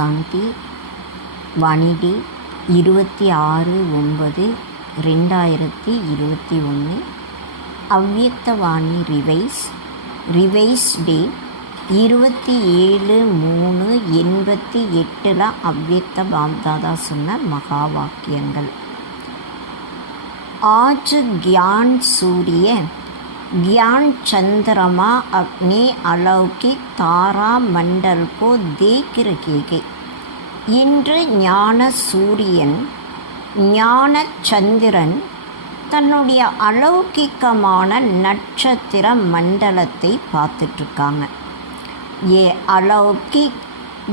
சாந்தி வாணிடி 26/9/2021 அவ்யக்தவாணி revise டே 27/3/88 அவ்யக்த பாப்தாதா சொன்ன மகா வாக்கியங்கள். आज ज्ञान सूर्य ज्ञान चंद्रमा अपने अलौकिक तारा मंडल को देख रखेंगे. இன்று ஞான சூரியன் ஞான சந்திரன் தன்னுடைய அலௌகிக்கமான நட்சத்திர மண்டலத்தை பார்த்துட்ருக்காங்க. ये अलौकिक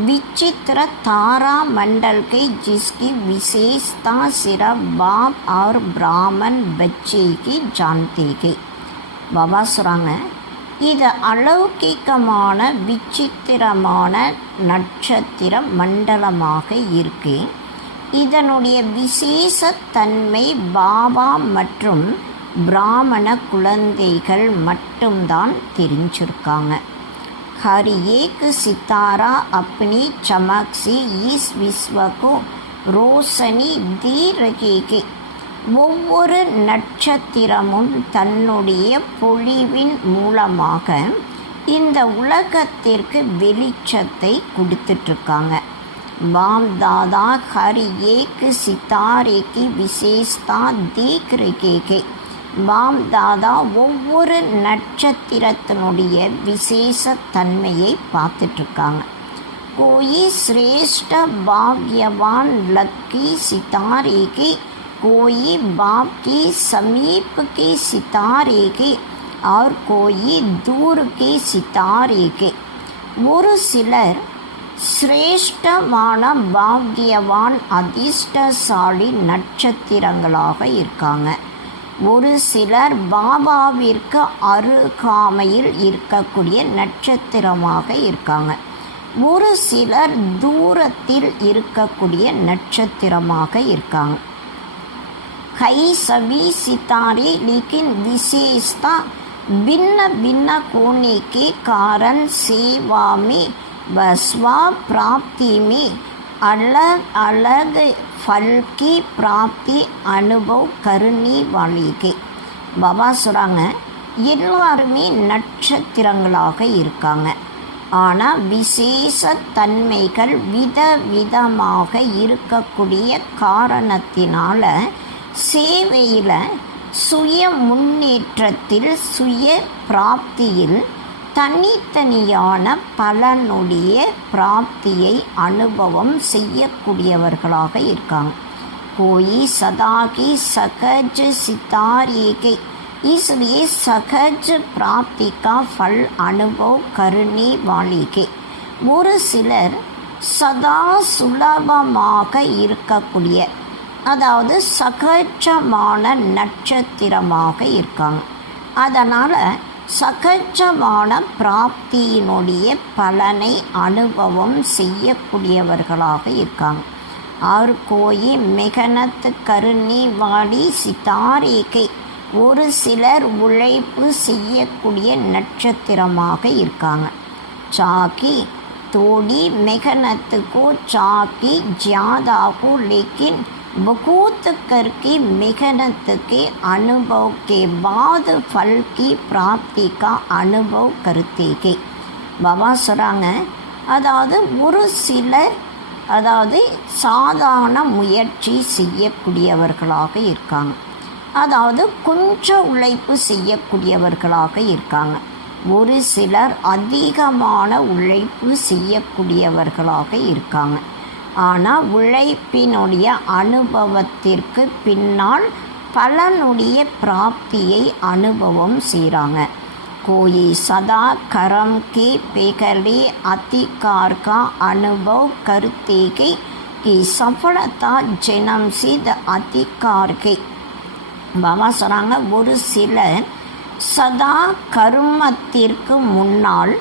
विचित्र तारा मंडल के जिसकी विशेषता सिर्फ बाप और ब्राह्मण बच्चे की जानते हैं. பாபா சொல்கிறாங்க, இது அலௌகிக்கமான விசித்திரமான நட்சத்திர மண்டலமாக இருக்கு. இதனுடைய விசேஷத்தன்மை பாபா மற்றும் பிராமண குழந்தைகள் மட்டும்தான் தெரிஞ்சிருக்காங்க. हर एक सितारा अपनी चमक से इस विश्व को रोशनी दे रखेगी. ஒவ்வொரு நட்சத்திரமும் தன்னுடைய பொழிவின் மூலமாக இந்த உலகத்திற்கு வெளிச்சத்தை கொடுத்துட்ருக்காங்க. பாப் தாதா ஹர் ஏக் சித்தாரே கி விசேஷதா தேக் ரகேகே. பாப் தாதா ஒவ்வொரு நட்சத்திரத்தினுடைய விசேஷத்தன்மையை பார்த்துட்ருக்காங்க. கோயி சிரேஷ்ட பாக்யவான் லக்கி சித்தாரே கி, कोई बाप की समीप के सितारे के और कोई दूर के सितारे के. ஒரு சிலர் சிரேஷ்டமான பாக்யவான் அதிர்ஷ்டசாலி நட்சத்திரங்களாக இருக்காங்க. ஒரு சிலர் பாபாவிற்கு அருகாமையில் இருக்கக்கூடிய நட்சத்திரமாக இருக்காங்க. ஒரு சிலர் தூரத்தில் இருக்கக்கூடிய நட்சத்திரமாக இருக்காங்க. कई सभी सितारे लेकिन विशेषता भिन्न भिन्न होने के कारण सेवा में व स्व प्राप्ति में अलग अलग फल की प्राप्ति अनुभव करने वाले के. பாபா சொல்கிறாங்க, எல்லாருமே நட்சத்திரங்களாக இருக்காங்க. ஆனால் விசேஷத்தன்மைகள் விதவிதமாக இருக்கக்கூடிய காரணத்தினால சேவையில் சுய முன்னேற்றத்தில் சுய பிராப்தியில் தனித்தனியான பலனுடைய பிராப்தியை அனுபவம் செய்யக்கூடியவர்களாக இருக்காங்க. கோயி சதாகி சகஜ சித்தாரேகை इसलिए सहज प्राप्ति का फल अनुभव करने वाले के. ஒரு சிலர் சதா சுலபமாக இருக்கக்கூடிய, அதாவது சகஜமான நட்சத்திரமாக இருக்காங்க. அதனால் சகஜமான பிராப்தியினுடைய பலனை அனுபவம் செய்யக்கூடியவர்களாக இருக்காங்க. और कोई मेहनत करने वाली सितारे के, ஒரு சிலர் உழைப்பு செய்யக்கூடிய நட்சத்திரமாக இருக்காங்க. சாக்கி தோடி मेहनत சாக்கி ज्यादा को लेकिन बहुत करके मेहनत के अनुभव के बाद फल की प्राप्ति का अनुभव करते हैं. பாபா சொல்கிறாங்க, அதாவது ஒரு சிலர் அதாவது சாதாரண முயற்சி செய்யக்கூடியவர்களாக இருக்காங்க. அதாவது கொஞ்சம் உழைப்பு செய்யக்கூடியவர்களாக இருக்காங்க. ஒரு சிலர் அதிகமான உழைப்பு செய்யக்கூடியவர்களாக இருக்காங்க. ஆனால் உழைப்பினுடைய அனுபவத்திற்கு பின்னால் பலனுடைய பிராப்தியை அனுபவம் செய்கிறாங்க. कोई सदा कर्म के पहले अधिकार का अनुभव करते हैं कि सफलता जन्म सिद्ध अधिकार के. பாபா சொல்கிறாங்க, ஒரு சிலர் சதா கர்மத்திற்கு முன்னால்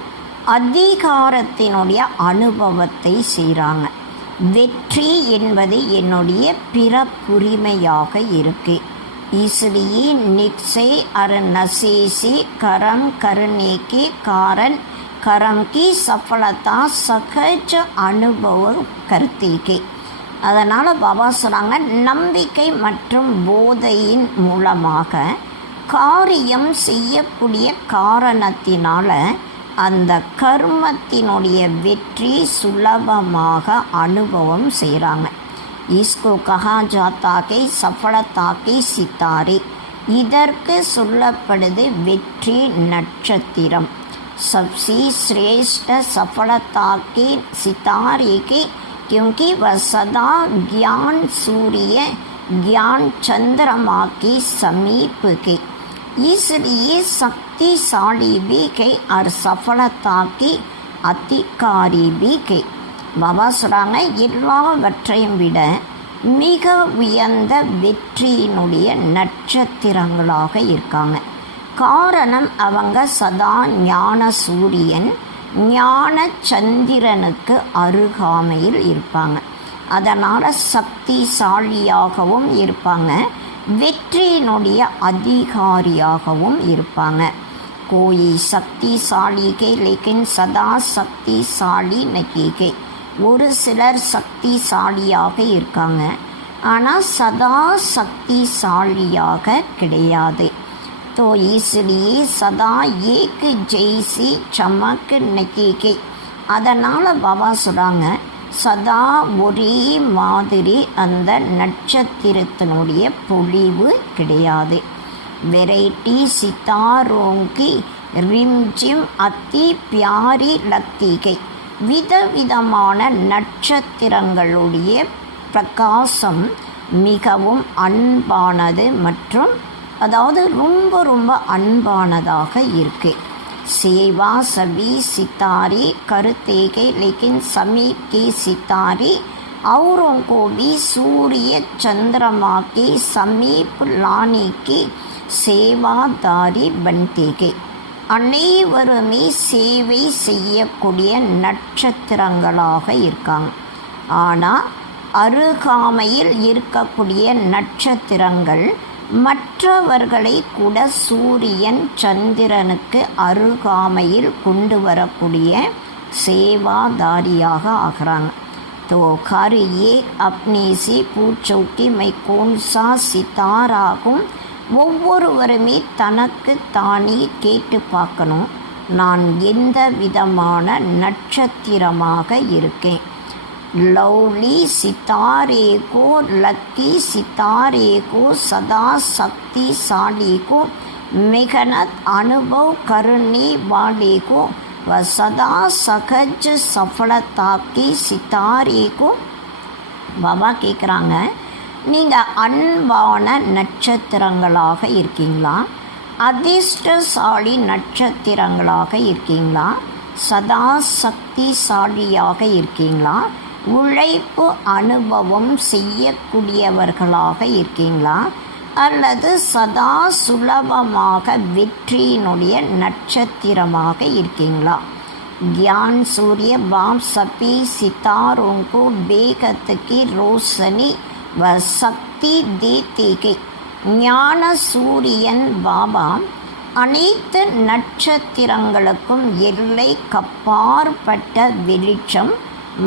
அதிகாரத்தினுடைய அனுபவத்தை செய்கிறாங்க. வெற்றி என்பது என்னுடைய பிறப்புரிமையாக இருக்குது. इसलिए निश्चय और नशे से कर्म करने के कारण कर्म की सफलता सहज अनुभव करते के. அதனால் பாபா சொல்கிறாங்க, நம்பிக்கை மற்றும் போதையின் மூலமாக காரியம் செய்யக்கூடிய காரணத்தினால அந்த கர்மத்தினுடைய வெற்றி சுலபமாக அனுபவம் செய்கிறாங்க. इसको कहा जाता है सफलता के सितारे. இதற்கு சொல்லப்படுது வெற்றி நட்சத்திரம். सबसे श्रेष्ठ सफलता के सितारे के, क्योंकि वह सदा ज्ञान सूर्य ज्ञान चंद्रमा के समीप के, इसलिए शक्तिशाली भी के और सफलता के अधिकारी भी के. பாபா சொல்கிறாங்க, எல்லாவற்றையும் விட மிக உயர்ந்த வெற்றியினுடைய நட்சத்திரங்களாக இருக்காங்க. காரணம், அவங்க சதா ஞான சூரியன் ஞான சந்திரனுக்கு அருகாமையில் இருப்பாங்க. அதனால் சக்திசாலியாகவும் இருப்பாங்க, வெற்றியினுடைய அதிகாரியாகவும் இருப்பாங்க. கோயி சக்திசாலி கே லேக்கின் சதா சக்திசாலி நகி கே. ஒரு சிலர் சக்திசாலியாக இருக்காங்க, ஆனால் சதா சக்திசாலியாக கிடையாது. तो इसलिए सदा एक जैसी चमक नहीं के. அதனால் பாபா சொல்கிறாங்க, சதா ஒரே மாதிரி அந்த நட்சத்திரத்தினுடைய பொழிவு கிடையாது. வெரைட்டி சித்தாரோங்கி ரிம்ஜிம் அத்தி பியாரி லத்திகை. விதவிதமான நட்சத்திரங்களுடைய பிரகாசம் மிகவும் அன்பானது மற்றும் அதாவது ரொம்ப ரொம்ப அன்பானதாக இருக்கு. सेवा सभी सितारे करते हैं, लेकिन समीप के सितारे औरों को भी सूर्य चंद्रमा के समीप लाने की सेवादारी बनते हैं. அனைவருமே சேவை செய்யக்கூடிய நட்சத்திரங்களாக இருக்காங்க. ஆனால் அருகாமையில் இருக்கக்கூடிய நட்சத்திரங்கள் மற்றவர்களை கூட சூரியன் சந்திரனுக்கு அருகாமையில் கொண்டு வரக்கூடிய சேவாதாரியாக ஆகிறாங்க. तो हर एक अपने से पूछो कि मैं कौन सा सिताराகும். ஒவ்வொருவருமே தனக்கு தானே கேட்டு பார்க்கணும், நான் எந்த விதமான நட்சத்திரமாக இருக்கேன். लवली सितारे को, लकी सितारे को, सदा शक्तिशाली को, मेहनत अनुभव करने वाले को, वह सदा सहज सफलता की सितारे को. பாபா கேட்குறாங்க, நீங்கள் அன்பான நட்சத்திரங்களாக இருக்கீங்களா, அதிர்ஷ்டசாலி நட்சத்திரங்களாக இருக்கீங்களா, சதா சக்திசாலியாக இருக்கீங்களா, உழைப்பு அனுபவம் செய்யக்கூடியவர்களாக இருக்கீங்களா, அல்லது சதா சுலபமாக வெற்றியினுடைய நட்சத்திரமாக இருக்கீங்களா. ज्ञान सूर्य बाप सभी सितारों को बेगत की रोशनी व शक्ति देते के. ஞான சூரியன் பாபா அனைத்து நட்சத்திரங்களுக்கும் எல்லை கப்பாற்பட்ட வெளிச்சம்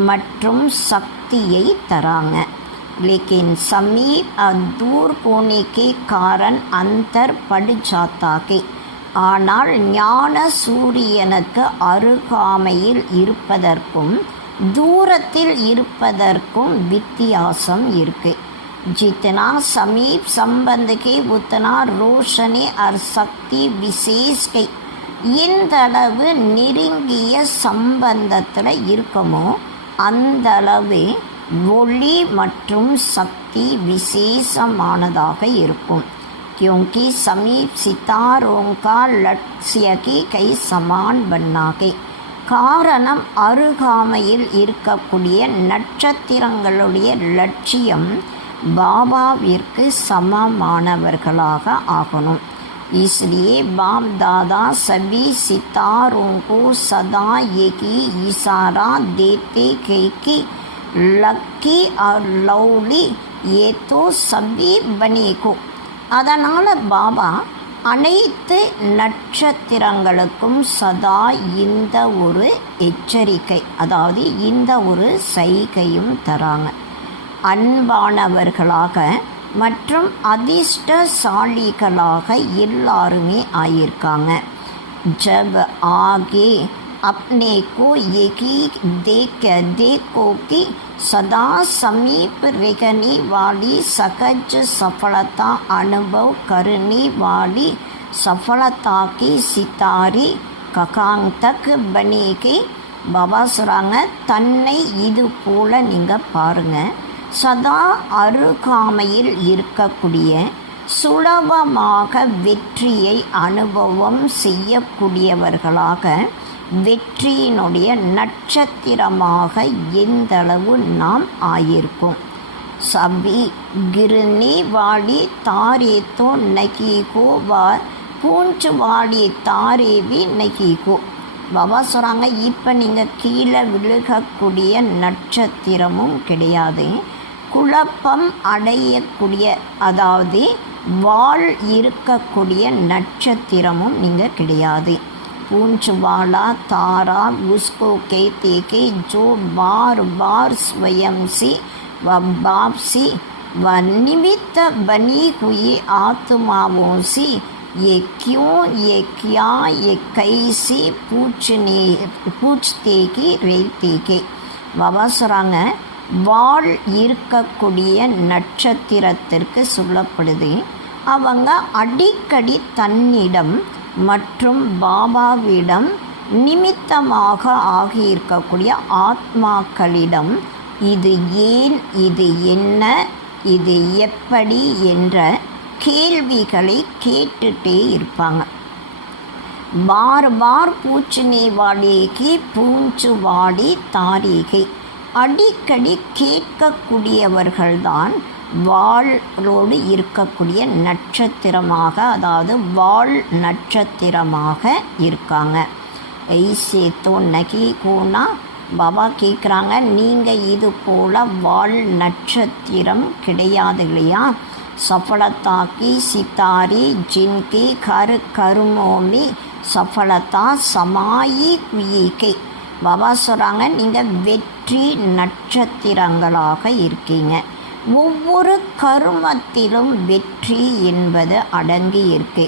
மற்றும் சக்தியை தராங்க. लेकिन समीप और दूर होने के कारण अंतर पड़ जाता है. ஆனால் ஞான சூரியனுக்கு அருகாமையில் இருப்பதற்கும் தூரத்தில் இருப்பதற்கும் வித்தியாசம் இருக்கு. जितना समीप संबंध के उतना रोशनी और शक्ति विशेष के. எந்த அளவு நெருங்கிய சம்பந்தத்தில் இருக்குமோ அந்த அளவு ஒளி மற்றும் சக்தி விசேஷமானதாக இருக்கும். क्योंकि समीप सितारों का लक्ष्य की कई समान बनना है. காரணம், அருகாமையில் இருக்கக்கூடிய நட்சத்திரங்களுடைய லட்சியம் பாபாவிற்கு சமமானவர்களாக ஆகணும். इसलिए बाप दादा सभी सितारों को सदा यही इशारा देते हैं कि लकी और लवली ये तो सभी बने को. அதனால் பாபா அனைத்து நட்சத்திரங்களுக்கும் சதா இந்த ஒரு எச்சரிக்கை, அதாவது இந்த ஒரு சைகையும் தராங்க. அன்பானவர்களாக மற்றும் அதிர்ஷ்டசாலிகளாக எல்லாருமே ஆயிருக்காங்க. जब आगे अपने को यही देखो कि सदा समीप रहने वाली सहज सफलता अनुभव करने वाली सफलता की सितारे कहाँ तक बनेगी. பாபா சொல்கிறாங்க, தன்னை இது போல் நீங்கள் பாருங்கள், சதா அருகாமையில் இருக்கக்கூடிய சுலபமாக வெற்றியை அனுபவம் செய்யக்கூடியவர்களாக, வெற்றியினுடைய நட்சத்திரமாக எந்தளவு நாம் ஆயிருக்கும். சபி கிருனி வாலி தாரே தோ நகி கோ வா பூஞ்ச் வாலி தாரேவி நகி கோ. பாபா சொல்கிறாங்க, இப்போ நீங்கள் கீழே விழுகக்கூடிய நட்சத்திரமும் கிடையாது, குழப்பம் அடையக்கூடிய, அதாவது வால் இருக்கக்கூடிய நட்சத்திரமும் நீங்கள் கிடையாது. பூஞ்சுவாலா தாரா உஸ்கோ कहते कि जो बार बार स्वयं से व बाप से व निमित्त बनी हुई आत्माओं से ये क्यों, ये क्या, ये कैसे पूछते कि रहते के. பாபா சொல்கிறாங்க, வால் இருக்கக்கூடிய நட்சத்திரத்திற்கு சொல்லப்படுது, அவங்க அடிக்கடி தன்னிடம் மற்றும் பாபாவிடம் நிமித்தமாக ஆகியிருக்கக்கூடிய ஆத்மாக்களிடம் இது ஏன், இது என்ன, இது எப்படி என்ற கேள்விகளை கேட்டுட்டே இருப்பாங்க. பார் பார் பூச்சனை வாடகைக்கு பூஞ்சு வாடி தாரிகை. அடிக்கடி கேட்கக்கூடியவர்கள்தான் வாளோடு இருக்கக்கூடிய நட்சத்திரமாக, அதாவது வாள் நட்சத்திரமாக இருக்காங்க. ஐசே தோ நகி கோனா. பாபா கேட்குறாங்க, நீங்கள் இது போல் வாள் நட்சத்திரம் கிடையாது இல்லையா. சஃபலதா கி சித்தாரி ஜின்கி கர் கருமோமி சஃபலதா சமாயி குயிகை. பாபா சொல்கிறாங்க, நீங்கள் வெற்றி நட்சத்திரங்களாக இருக்கீங்க. ஒவ்வொரு கருமத்திலும் வெற்றி என்பது அடங்கி இருக்கு.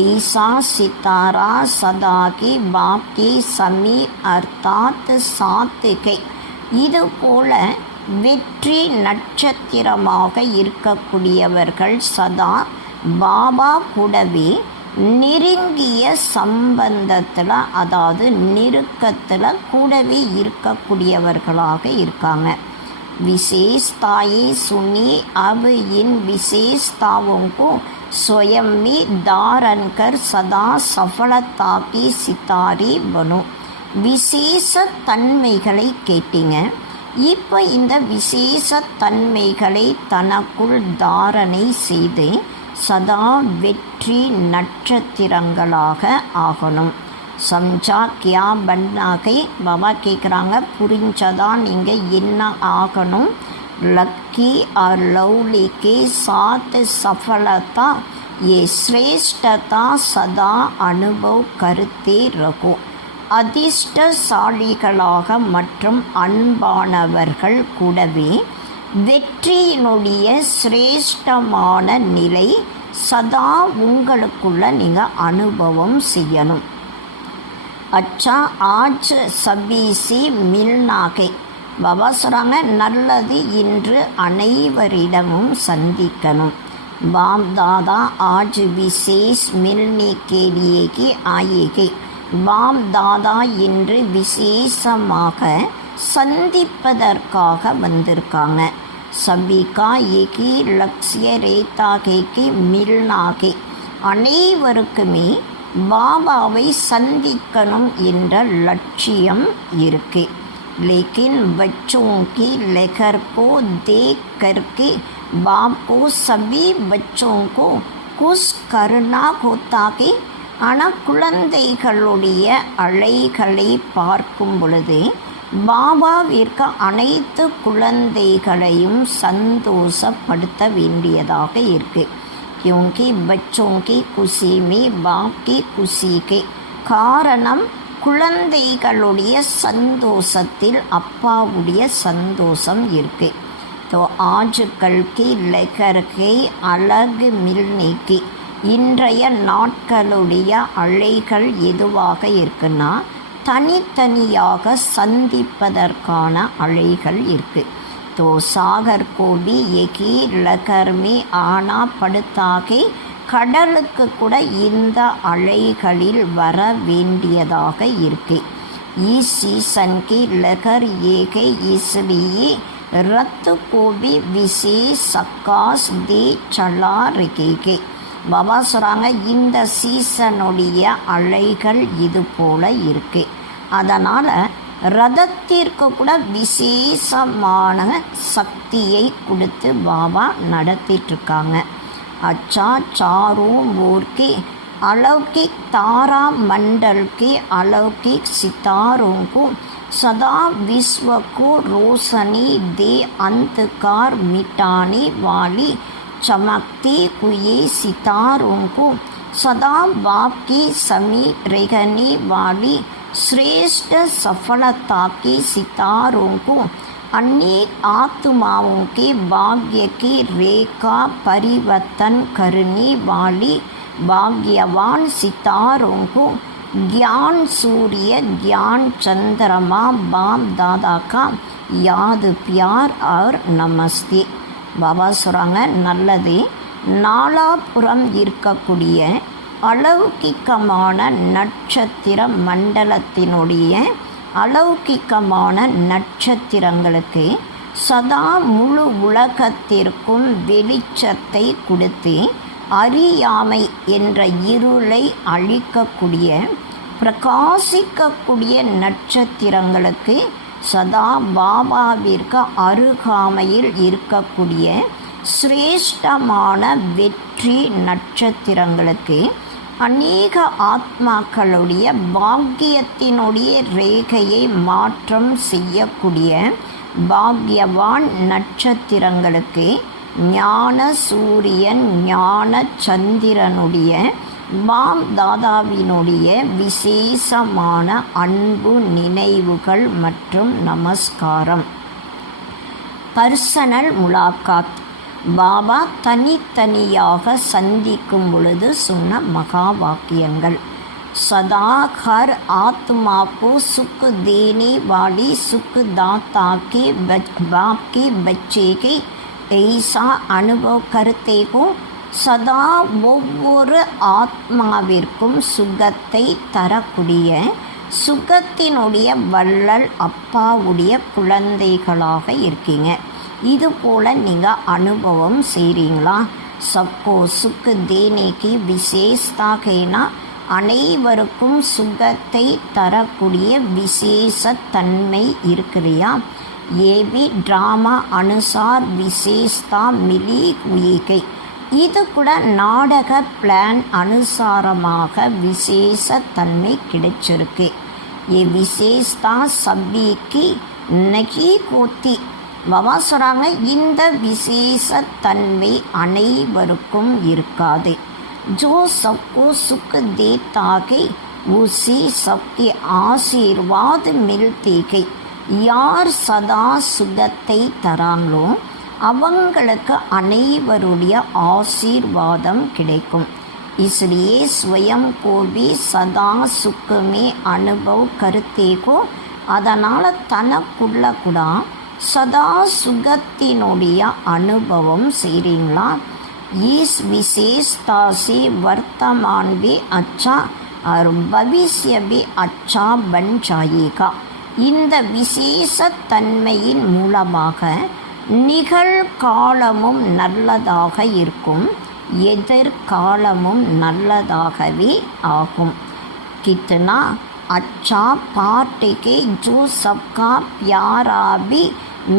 ஐசா சித்தாரா சதாகி பாக்கி சமி அர்த்தாத் சாத்துகை. இது போல வெற்றி நட்சத்திரமாக இருக்கக்கூடியவர்கள் சதா பாபா கூடவே நெருங்கிய சம்பந்தத்தில், அதாவது நெருக்கத்தில் கூடவே இருக்கக்கூடியவர்களாக இருக்காங்க. विशेषताएं सुनी, अब इन विशेषताओं को स्वयं में धारण कर सदा सफलता की सितारे बनो. விசேஷ தன்மைகளை கேட்டீங்க, இப்போ இந்த விசேஷ தன்மைகளை தனக்குள் தாரணை செய்து சதா வெற்றி நட்சத்திரங்களாக ஆகணும். சம்ஜா கியா பன்னாகை. பாபா கேட்குறாங்க, புரிஞ்சதா நீங்கள் என்ன ஆகணும். லக்கி और लवली के साथ सफलता ये श्रेष्ठता सदा अनुभव करते रहो. அதிர்ஷ்டசாலிகளாக மற்றும் அன்பானவர்கள் கூடவே வெற்றியினுடைய சிரேஷ்டமான நிலை சதா உங்களுக்குள்ள நீங்கள் அனுபவம் செய்யணும். அச்சா ஆஜ் சபீசி மில்னாகை. பாபா சொல்கிறாங்க, நல்லது இன்று அனைவரிடமும் சந்திக்கணும். பாப் தாதா ஆஜ் விசேஷ் மில்னே கேலியேகி ஆயேகை. பாப் தாதா இன்று விசேஷமாக சந்திப்பதற்காக வந்திருக்காங்க. சபிகா ஏகி லக்ஷ்ய ரேதாகைக்கு மில்னாகை. அனைவருக்குமே பாபாவை சந்திக்கணும் என்ற லட்சியம் இருக்கு. लेकिन बच्चों की लहर को देख करके बाप को सभी बच्चों को खुश करना होता कि. ஆனால் குழந்தைகளுடைய அலைகளை பார்க்கும் பொழுது பாபாவிற்கு அனைத்து குழந்தைகளையும் சந்தோஷப்படுத்த வேண்டியதாக இருக்குது. क्योंकि बच्चों की खुशी में बाप की खुशी के காரணம் குழந்தைகளுடைய சந்தோஷத்தில் அப்பாவுடைய சந்தோஷம் இருக்கு. तो आजकल की लहर के अलग मिलने की இன்றைய நாட்களுடைய அலைகள் எதுவாக இருக்குன்னா தனித்தனியாக சந்திப்பதற்கான அலைகள் இருக்கு. तो सागर को भी एक ही लहर में आना पड़ता है. கடலுக்கு கூட இந்த அலைகளில் வர வேண்டியதாக இருக்கு. इस सीजन की लहर एक है, इसलिए रत को भी विशेष आकाश दे चला रखेगे. பாபா சொல்கிறாங்க, இந்த சீசனுடைய அலைகள் இது போல் இருக்கு. அதனால் ரதத்திற்கு கூட விசேஷமான சக்தியை கொடுத்து பாபா நடத்திட்டுருக்காங்க. अच्छा चारों ओर के अलौकिक तारा मंडल के अलौकिक सितारों को सदा विश्व को रोशनी दे अंधकार मिटाने वाली चमकती हुई सितारों को सदा बाप की समीप रहने वाली श्रेष्ठ सफलता की सितारों को अनेक आत्माओं के भाग्य की रेखा परिवर्तन करने वाली भाग्यवान सितारों को ज्ञान सूर्य ज्ञान चंद्रमा बाप दादा का याद प्यार और नमस्ते. பாபா சொல்கிறாங்க, நல்லது நாலாபுரம் இருக்கக்கூடிய அலௌகிக்கமான நட்சத்திர மண்டலத்தினுடைய அலௌகிக்கமான நட்சத்திரங்களுக்கு சதா முழு உலகத்திற்கும் வெளிச்சத்தை கொடுத்து அறியாமை என்ற இருளை அழிக்கக்கூடிய பிரகாசிக்கக்கூடிய நட்சத்திரங்களுக்கு சதா பாபாவிற்கு அருகாமையில் இருக்கக்கூடிய சிரேஷ்டமான வெற்றி நட்சத்திரங்களுக்கு அநேக ஆத்மாக்களுடைய பாக்கியத்தினுடைய ரேகையை மாற்றம் செய்யக்கூடிய பாக்யவான் நட்சத்திரங்களுக்கு ஞான சூரியன் ஞான சந்திரனுடைய பாப் தாதாவினுடைய விசேஷமான அன்பு நினைவுகள் மற்றும் நமஸ்காரம். பர்சனல் முலாக்காத். பாபா தனித்தனியாக சந்திக்கும் பொழுது சொன்ன மகா வாக்கியங்கள். सदा हर आत्मा को सुख देने वाली सुखदाता के बाप के बच्चे के ऐसा अनुभव करते हो. சதா ஒவ்வொரு ஆத்மாவிற்கும் சுகத்தை தரக்கூடிய சுகத்தினுடைய வள்ளல் அப்பாவுடைய குழந்தைகளாக இருக்கீங்க. இது போல் நீங்கள் அனுபவம் செய்கிறீங்களா? சப்போ சுக்கு தேனேக்கு விசேஷத்தாகனா அனைவருக்கும் சுகத்தை தரக்கூடிய விசேஷத்தன்மை இருக்கிறியா? AV drama அனுசார் விசேஷத்தா மிலி உயிகை. இது கூட நாடக பிளான் அனுசாரமாக விசேஷத்தன்மை கிடைச்சிருக்கு. ஏ விசேஷத்தா சபிக்கு நகி கோத்தி. பாபா சொல்கிறாங்க, இந்த விசேஷத்தன்மை அனைவருக்கும் இருக்காது. जो सबको सुख देता है उसी सबके आशीर्वाद मिलती है. யார் சதா சுகத்தை தராங்களோ அவங்களுக்கு அனைவருடைய ஆசீர்வாதம் கிடைக்கும். इसलिए स्वयं को भी सदा सुख में अनुभव करते हो. அதனால் தனக்குள்ள கூட சதா சுகத்தினுடைய அனுபவம் செய்கிறீங்களா? इस विशेषता से वर्तमान भी अच्छा और भविष्य भी अच्छा बन जाएगा. இந்த விசேஷத்தன்மையின் மூலமாக நிகழ்காலமும் நல்லதாக இருக்கும், எதிர்காலமும் நல்லதாகவே ஆகும். कितना अच्छा पार्ट के जो सबका प्यारा भी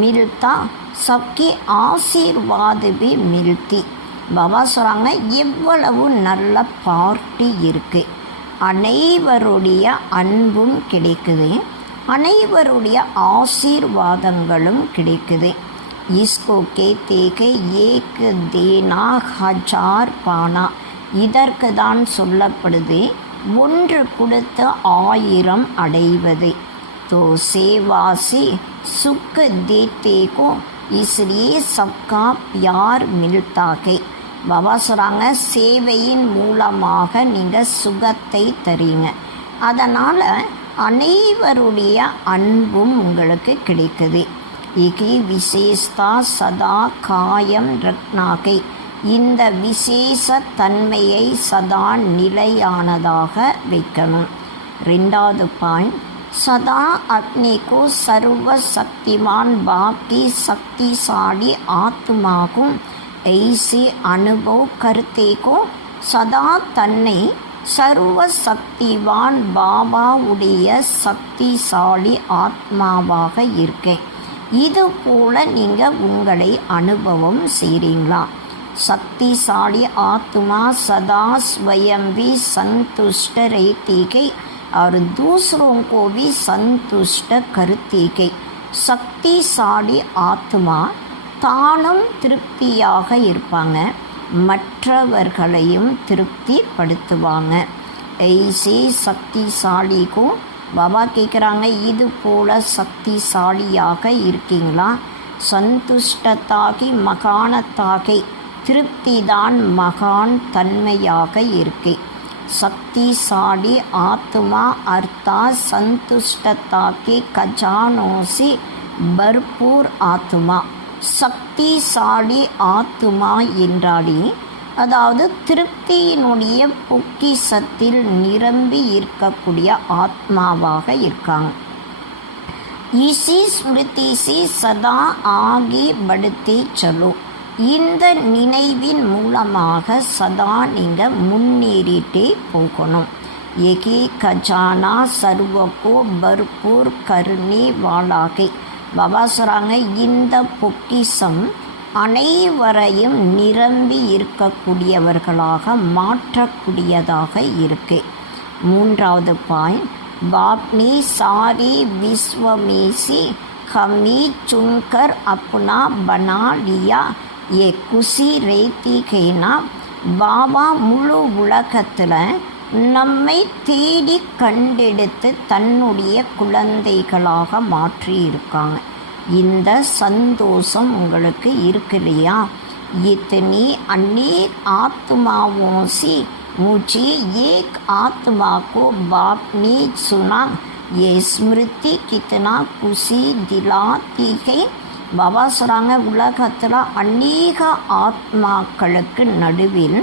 मिलता सबके आशीर्वाद भी मिलती. பாபா சொல்கிறாங்க, எவ்வளவு நல்ல பார்ட்டி இருக்குது, அனைவருடைய அன்பும் கிடைக்குது, அனைவருடைய ஆசீர்வாதங்களும் கிடைக்குது. इसको कहते हैं एक देना हजार पाना. இதற்கு தான் சொல்லப்படுது ஒன்று கொடுத்து 1000 அடைவது. तो सेवा से सुख देते को इसलिए सबका प्यार मिलता है. பாபா சொல்கிறாங்க, சேவையின் மூலமாக நீங்கள் சுகத்தை தரீங்க, அதனால் அனைவருடைய அன்பும் உங்களுக்கு கிடைக்குது. இகி விசேஷதா சதா காயம் ரக்னாகை. இந்த விசேஷ தன்மையை சதா நிலையானதாக வைக்கணும். 2வது பாயிண்ட், सदा अपने को सर्व शक्तिमान बाप की शक्तिशाली आत्मा को ऐसे अनुभव करते को सदा தன்னை சர்வ சக்திவான் பாபாவுடைய சக்திசாலி ஆத்மாவாக இருக்கேன். இது போல நீங்கள் உங்களை அனுபவம் செய்கிறீங்களா? शक्तिशाली आत्मा सदा स्वयं भी संतुष्ट रहती है और दूसरों को भी संतुष्ट करती है. शक्तिशाली आत्मा தானும் திருப்தியாக இருப்பாங்க, மற்றவர்களையும் திருப்திப்படுத்துவாங்க. ஐசே சக்திசாலிக்கும் பாபா கேட்குறாங்க, இது போல சக்திசாலியாக இருக்கீங்களா? சந்துஷ்டத்தாகி மகானத்தாகை, திருப்தி தான் மகான் தன்மையாக இருக்கு. शक्तिशाली आत्मा अर्थात संतुष्टता के खजानों से भरपूर आत्मा. சக்திசாலி ஆத்மா என்றாலே அதாவது திருப்தியினுடைய பொக்கிஷத்தில் நிரம்பி இருக்கக்கூடிய ஆத்மாவாக இருக்காங்க. इसी स्मृति से सदा आगे बढ़ते चलो. இந்த நினைவின் மூலமாக சதா நீங்கள் முன்னேறிட்டே போகணும். ஏகே கஜானா சர்வகோ பர்பூர் கருணே வாளாகை. பாபா சொல்கிறாங்க, இந்த பொக்கிஷம் அனைவரையும் நிரம்பி இருக்கக்கூடியவர்களாக மாற்றக்கூடியதாக இருக்கு. 3வது பாயிண்ட், बापने सारे विश्व में से हमें चुनकर अपना बना लिया. ये खुशी रहती है ना. பாபா முழு உலகத்தில் நம்மை தேடி கண்டெடுத்து தன்னுடைய குழந்தைகளாக மாற்றி இருக்காங்க. இந்த சந்தோஷம் உங்களுக்கு இருக்கு இல்லையா? इतनी अनेक आत्माओं से मुझे एक आत्मा को बाप ने सुना. ये स्मृति कितना खुशी दिलाती है. பாபா சொல்கிறாங்க, உலகத்தில் அநேக ஆத்மாக்களுக்கு நடுவில்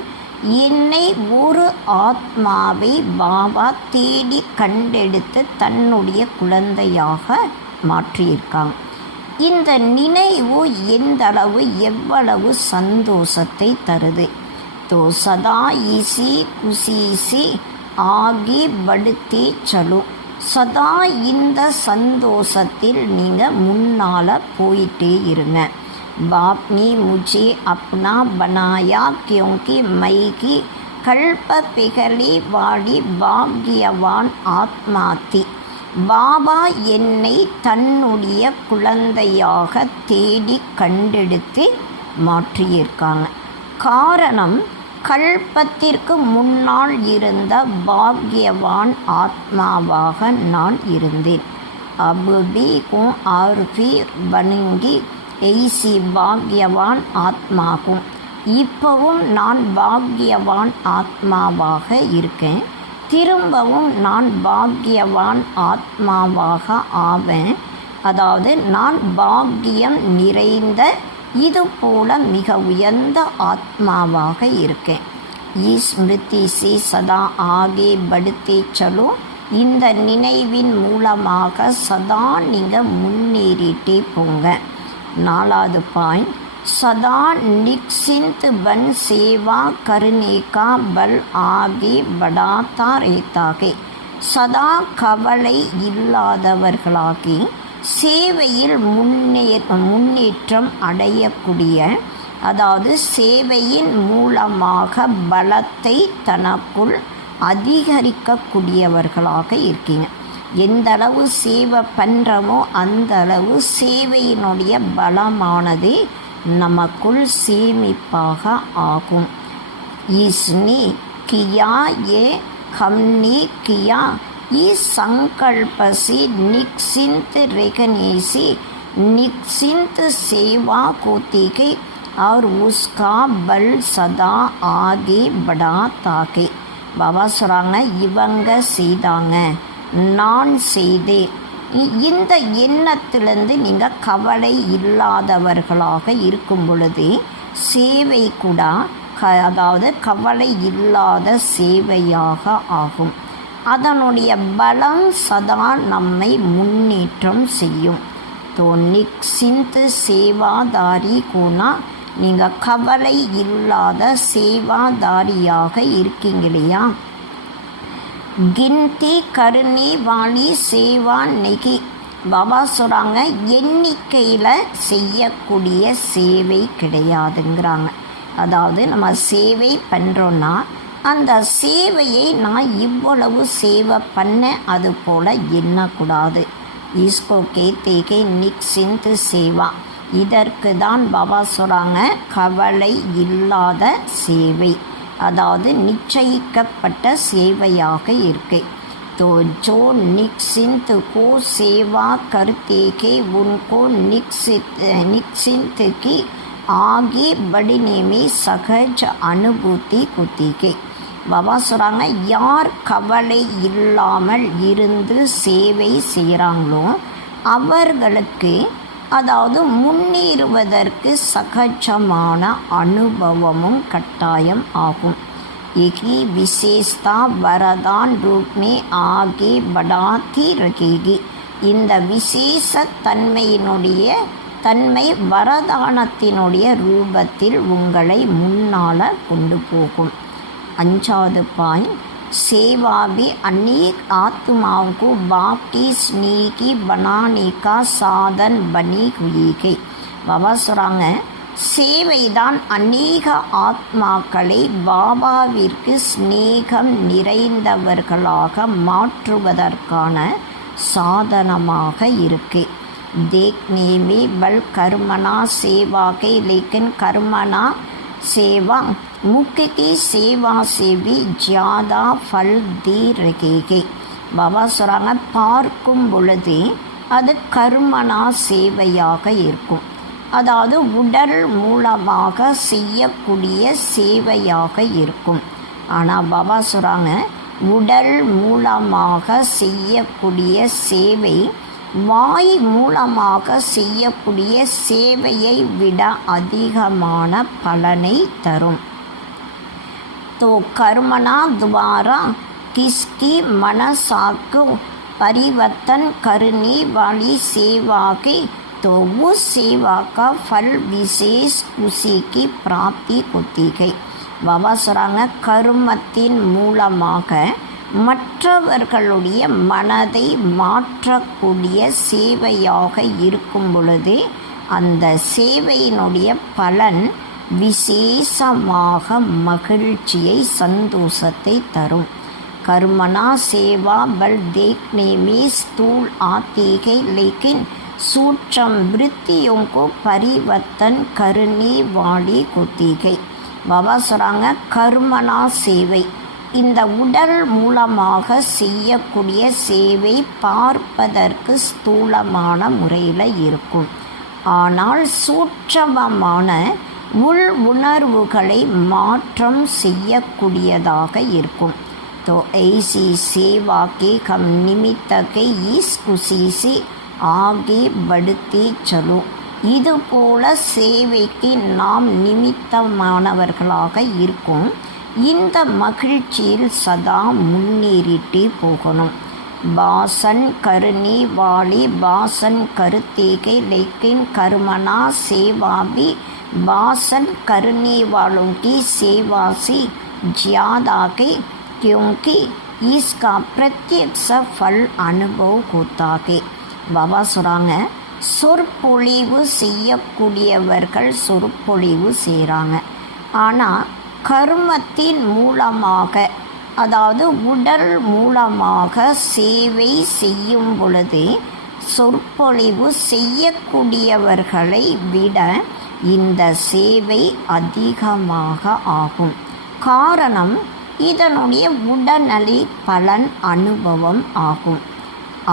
என்னை ஒரு ஆத்மாவை பாபா தேடி கண்டெடுத்து தன்னுடைய குழந்தையாக மாற்றியிருக்காங்க. இந்த நினைவு எந்தளவு எவ்வளவு சந்தோஷத்தை தருது. तो सदा इसी खुशी से आगे बढ़ते चलो. சதா இந்த சந்தோஷத்தில் நீங்கள் முன்னால் போயிட்டே இருங்க. बाप ने मुझे अपना बनाया क्योंकि मैं की कल्प पिघली वाली भाग्यवान आत्मा थी. பாபா என்னை தன்னுடைய குழந்தையாக தேடி கண்டெடுத்து மாற்றியிருக்காங்க. காரணம், கல்பத்திற்கு முன்னால் இருந்த பாக்யவான் ஆத்மாவாக நான் இருந்தேன். அபுபி ஆர்பி பனுங்கி எய்சி பாக்யவான் ஆத்மாகும். இப்போவும் நான் பாக்யவான் ஆத்மாவாக இருக்கேன். திரும்பவும் நான் பாக்யவான் ஆத்மாவாக ஆவேன். அதாவது நான் பாக்கியம் நிறைந்த இது போல மிக உயர்ந்த ஆத்மாவாக இருக்கேன். ஸ்மிருதி சி சதா ஆகே படுத்தே சலோ. இந்த நினைவின் மூலமாக சதா நீங்கள் முன்னேறிட்டே போங்க. 4வது பாயிண்ட், सदा निश्चिंत बन सेवा करने का बल आगे बढ़ाता रहता है. சதா கவலை இல்லாதவர்களாகி சேவையில் முன்னேற்றம் அடையக்கூடிய, அதாவது சேவையின் மூலமாக பலத்தை தனக்குள் அதிகரிக்கக்கூடியவர்களாக இருக்கீங்க. எந்த அளவு சேவை பண்ணுறோமோ அந்த அளவு சேவையினுடைய பலமானது நமக்குள் சேமிப்பாக ஆகும். इसने किया ये हमने किया इस संकल्प से निश्चिंत रहने से निश्चिंत सेवा होती है और उसका बल सदा आगे बढ़ाता है. பாபா சொல்கிறாங்க, இவங்க செய்தாங்க, நான் செய்தேன். இந்த எண்ணத்திலிருந்து நீங்கள் கவலை இல்லாதவர்களாக இருக்கும் பொழுது சேவை கூட அதாவது கவலை இல்லாத சேவையாக ஆகும். அதனுடைய பலம் சதா நம்மை முன்னேற்றம் செய்யும். तो निश्चिंत சேவாதாரி கூனா நீங்கள் கவலை இல்லாத சேவாதாரியாக இருக்கீங்க இல்லையா. கின்தி கருணை வாலி சேவா நெகி. பாபா சொல்கிறாங்க, எண்ணிக்கையில் செய்யக்கூடிய சேவை கிடையாதுங்கிறாங்க. அதாவது நம்ம சேவை பண்ணுறோன்னா அந்த சேவையை நான் இவ்வளவு சேவை பண்ண அது போல் எண்ணக்கூடாது. ஈஸ்கோ கேத்தேகே நிக்சிந்த் சேவா. இதற்கு தான் பாபா சொல்கிறாங்க கவலை இல்லாத சேவை, அதாவது நிச்சயிக்கப்பட்ட சேவையாக இருக்கு. तो जो निश्चिंत को सेवा करते के उनको निश्चिंत की आगे बढ़ने में सहज अनुभूति होती है. பாபா சொல்கிறாங்க, யார் கவலை இல்லாமல் இருந்து சேவை செய்கிறாங்களோ அவர்களுக்கு அதாவது முன்னேறுவதற்கு சகஜமான அனுபவமும் கட்டாயம் ஆகும். यही विशेषता वरदान रूप में आगे बढ़ाती रहेगी. இந்த விசேஷ தன்மை வரதானத்தினுடைய ரூபத்தில் உங்களை முன்னால் கொண்டு போகும். 5வது பாயிண்ட், सेवा भी अनेक आत्माओं को बाप की स्नेह की बनाने का साधन बनी हुई है. பாபா சொல்கிறாங்க, சேவைதான் அநேக ஆத்மாக்களை பாபாவிற்கு ஸ்நேகம் நிறைந்தவர்களாக மாற்றுவதற்கான சாதனமாக இருக்கு. देखने में बल कर्मणा सेवा के लेकिन कर्मणा सेवा मुख्य की सेवा से भी ज़्यादा फल दे रहेगी. பாபா சொல்கிறாங்க, பார்க்கும் பொழுது அது கர்மனா சேவையாக இருக்கும், அதாவது உடல் மூலமாக செய்யக்கூடிய சேவையாக இருக்கும். ஆனால் பாபா சொல்கிறாங்க, உடல் மூலமாக செய்யக்கூடிய சேவை வாய் மூலமாக செய்யக்கூடிய சேவையை விட அதிகமான பலனை தரும். तो कर्मणा द्वारा किसकी मनसा को परिवर्तन करने वाली सेवा के तो उस सेवा का फल विशेष उसी की प्राप्ति होती है. பாபா சொல்கிறாங்க, கர்மத்தின் மூலமாக மற்றவர்களுடைய மனதை மாற்றக்கூடிய சேவையாக இருக்கும் பொழுது அந்த சேவையினுடைய பலன் விசேஷமாக மகிழ்ச்சியை சந்தோஷத்தை தரும். कर्मणा सेवा बल देखने में स्थूल आती है लेकिन सूक्ष्म वृत्तियों को परिवर्तन करने वाली होती है. பாபா சொல்கிறாங்க, கர்மனா சேவை இந்த உடல் மூலமாக செய்யக்கூடிய சேவை பார்ப்பதற்கு ஸ்தூலமான முறையில் இருக்கும், ஆனால் சூட்சமமான உள் உணர்வுகளை மாற்றம் செய்யக்கூடியதாக இருக்கும். तो ऐसी सेवा के हम निमित्त के इस खुशी से आगे बढ़ते चलो. இது போல சேவைக்கு நாம் நிமித்தமானவர்களாக இருக்கும். இந்த மகிழ்ச்சியில் சதா முன்னேறிட்டே போகணும். பாசன் கருணை வாலி பாசன் கருத்தேகை लेकिन कर्मणा सेवा भी बासन करने वालों की सेवा से ज़्यादा है क्योंकि इसका प्रत्यक्ष फल अनुभव होता है. பாபா சொல்கிறாங்க, சொற்பொழிவு செய்யக்கூடியவர்கள் சொற்பொழிவு செய்கிறாங்க, ஆனால் கர்மத்தின் மூலமாக அதாவது உடல் மூலமாக சேவை செய்யும் பொழுது சொற்பொழிவு செய்யக்கூடியவர்களை விட இந்த சேவை அதிகமாக ஆகும். காரணம், இதனுடைய உடனடி பலன் அனுபவம் ஆகும்.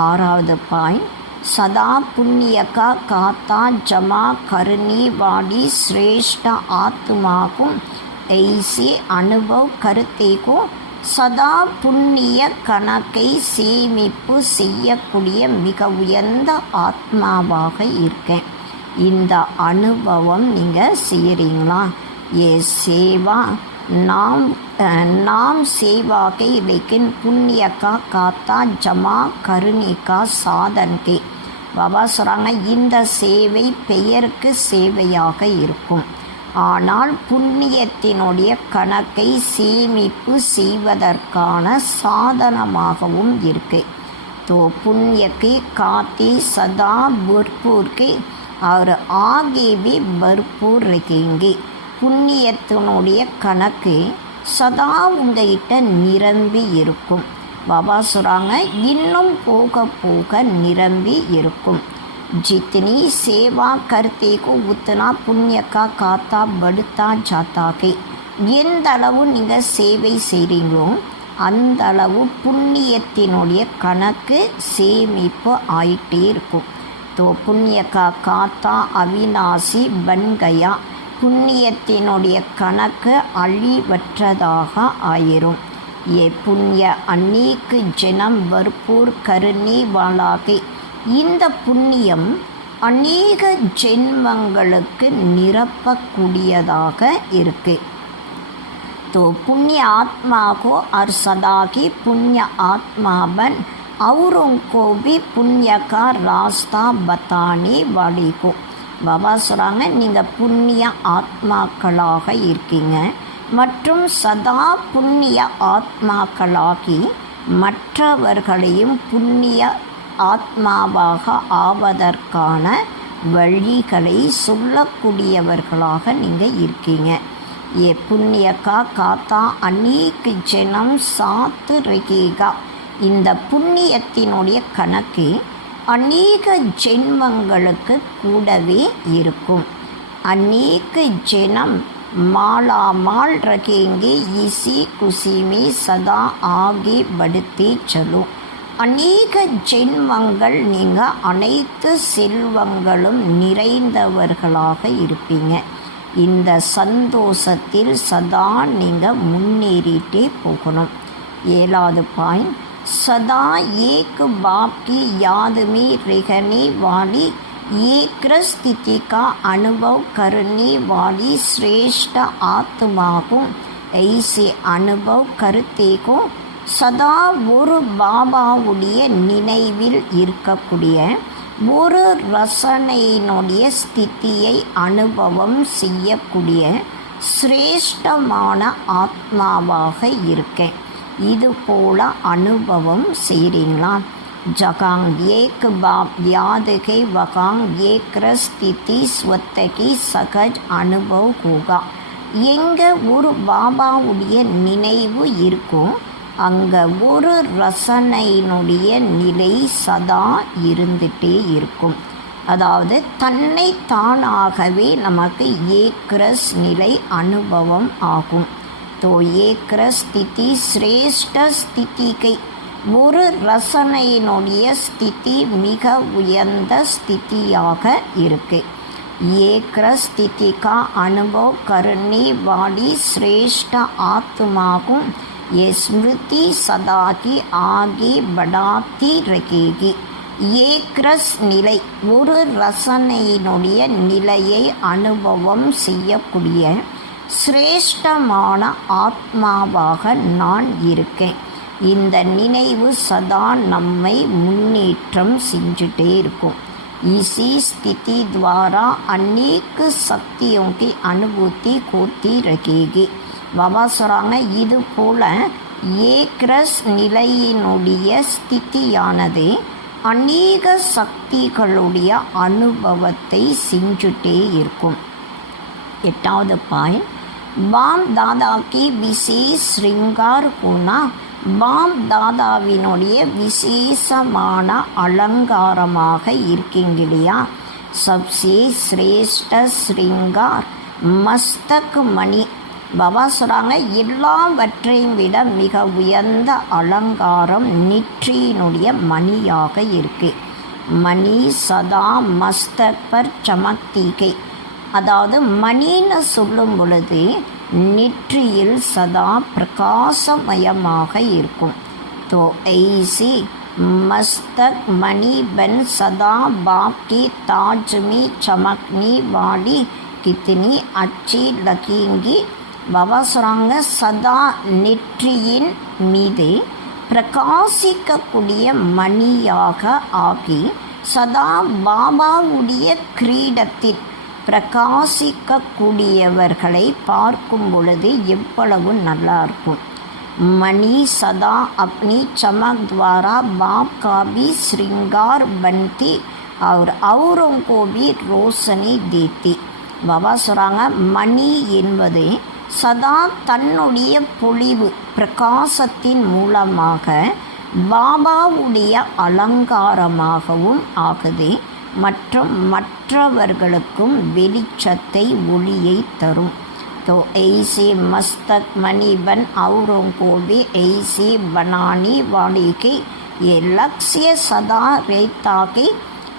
6வது பாயிண்ட், सदा पुण्य का खाता जमा करने वाली श्रेष्ठ आत्मा को ऐसे अनुभव करते को சதா புண்ணிய கணக்கை சேமிப்பு செய்யக்கூடிய மிக உயர்ந்த ஆத்மாவாக இருக்கேன். இந்த அனுபவம் நீங்கள் செய்கிறீங்களா? ஏ சேவா नाम सेवा के लेकिन पुण्य का खाता जमा करने का साधन के. பாபா சொல்கிறாங்க, இந்த சேவை பெயருக்கு சேவையாக இருக்கும், ஆனால் புண்ணியத்தினுடைய கணக்கை சேமிப்பு செய்வதற்கான சாதனமாகவும் இருக்கு. तो पुण्य के खाते सदा भरपूर के और आगे भी भरपूर रखेंगे. புண்ணியத்தினுடைய கணக்கு சதா உங்ககிட்ட நிரம்பி இருக்கும். பாபா சொல்கிறாங்க, இன்னும் போக போக நிரம்பி இருக்கும். जितनी सेवा करते को उतना पुण्य का खाता बढ़ता जाता है. எந்த அளவு நீங்கள் சேவை செய்கிறீங்களோ அந்த அளவு புண்ணியத்தினுடைய கணக்கு சேமிப்பு ஆயிட்டே இருக்கும். तो पुण्य का खाता अविनाशी बन गया. புண்ணியத்தினுடைய கணக்கு அழிவற்றதாக ஆயிரும். ये पुण्य अनेक जन्म भरपूर करने वाला है. இந்த புண்ணியம் அநேக ஜென்மங்களுக்கு நிரப்பக்கூடியதாக இருக்கு. तो पुण्य आत्मा को और सदा की पुण्य आत्मा बन औरों को भी पुण्य का रास्ता बताने वाली को. பாபா சொல்கிறாங்க, நீங்கள் புண்ணிய ஆத்மாக்களாக இருக்கீங்க மற்றும் சதா புண்ணிய ஆத்மாக்களாகி மற்றவர்களையும் புண்ணிய ஆத்மாவாக ஆவதற்கான வழிகளை சொல்லக்கூடியவர்களாக நீங்கள் இருக்கீங்க. ये पुण्य का खाता अनेक जन्म साथ रहेगा. இந்த புண்ணியத்தினுடைய கணக்கு அநேக ஜென்மங்களுக்கு கூடவே இருக்கும். अनेक जन्म मालामाल रखेंगे इसी खुशी में सदा आगे बढ़ते चलो. அநேக ஜென்மங்கள் நீங்கள் அனைத்து செல்வங்களும் நிறைந்தவர்களாக இருப்பீங்க. இந்த சந்தோஷத்தில் சதா நீங்கள் முன்னேறிட்டே போகணும். 7வது பாயிண்ட், सदा एक बाप की याद में रहने वाली एक स्थिति का अनुभव करने वाली श्रेष्ठ आत्मा को ऐसे अनुभव करते को சதா ஒரு பாபாவுடைய நினைவில் இருக்கக்கூடிய ஒரு ரசனையினுடைய ஸ்திதியை அனுபவம் செய்யக்கூடிய சிரேஷ்டமான ஆத்மாவாக இருக்கேன். இது போல அனுபவம் செய்கிறீங்களா? ஜகாங் ஏக் பாப் யாதுகை வகாங் ஏக் ஸ்திதி ஸ்வத்தகி சகஜ் அனுபவ் ஹோகா. எங்கே ஒரு பாபாவுடைய நினைவு இருக்கும் அங்கே ஒரு ரசனையினுடைய நிலை சதா இருந்துகிட்டே இருக்கும். அதாவது தன்னை தானாகவே நமக்கு ஏக்ரஸ் நிலை அனுபவம் ஆகும். तो एक स्थिति श्रेष्ठ स्थिति கை ஒரு ரசனையினுடைய ஸ்திதி மிக உயர்ந்த ஸ்திதியாக இருக்கு. एक स्थिति का अनुभव करने वाली श्रेष्ठ आत्मा को ये स्मृति सदा की आगे बढ़ाती रहेगी. ஏக்ரஸ் நிலை ஒரு ரசனையினுடைய நிலையை அனுபவம் செய்யக்கூடிய சிரேஷ்டமான ஆத்மாவாக நான் இருக்கேன். இந்த நினைவு சதா நம்மை முன்னேற்றம் செஞ்சுட்டே இருக்கும். इसी स्थिति द्वारा अनेक शक्तियों की अनुभूति होती रहेगी. பாபா சொல்கிறாங்க, இது போல் ஏக்ரஸ் நிலையினுடைய ஸ்திதியானது அநேக சக்திகளுடைய அனுபவத்தை செஞ்சுட்டே இருக்கும். 8வது பாயிண்ட், बाप दादा की विशेष श्रृंगार होना பாப் தாதாவினுடைய விசேஷமான அலங்காரமாக இருக்கீங்க இல்லையா. சப்சே சிரேஷ்ட ஸ்ரிங்கார் மஸ்தக் மணி. பாபா சொல்கிறாங்க, எல்லாவற்றையும் விட மிக உயர்ந்த அலங்காரம் நெற்றியினுடைய மணியாக இருக்கு. மணி சதா மஸ்தக் பர் சமக்திகை. அதாவது மணின்னு சொல்லும் பொழுது நெற்றியில் சதா பிரகாசமயமாக இருக்கும். तो ऐसी मस्तक मणि बन सदा बाप की ताज में चमकने वाली कितनी अच्छी लगेंगी. பாபா சொல்கிறாங்க, சதா நெற்றியின் மீது பிரகாசிக்கக்கூடிய மணியாக ஆகி சதா பாபாவுடைய கிரீடத்தில் பிரகாசிக்கக்கூடியவர்களை பார்க்கும் பொழுது எவ்வளவு நல்லா இருக்கும். मणि सदा अपनी चमक द्वारा बाप का भी श्रृंगार बनती और औरों को भी रोशनी देती. பாபா சொல்கிறாங்க, மணி என்பது சதா தன்னுடைய பொலிவு பிரகாசத்தின் மூலமாக பாபாவுடைய அலங்காரமாகவும் ஆகுது மற்றும் மற்றவர்களுக்கும் வெளிச்சத்தை ஒளியை தரும். तो ऐसे मस्तक मणि बन औरों को भी ऐसे बनाने वाले के ये लक्ष्य सदा रहता कि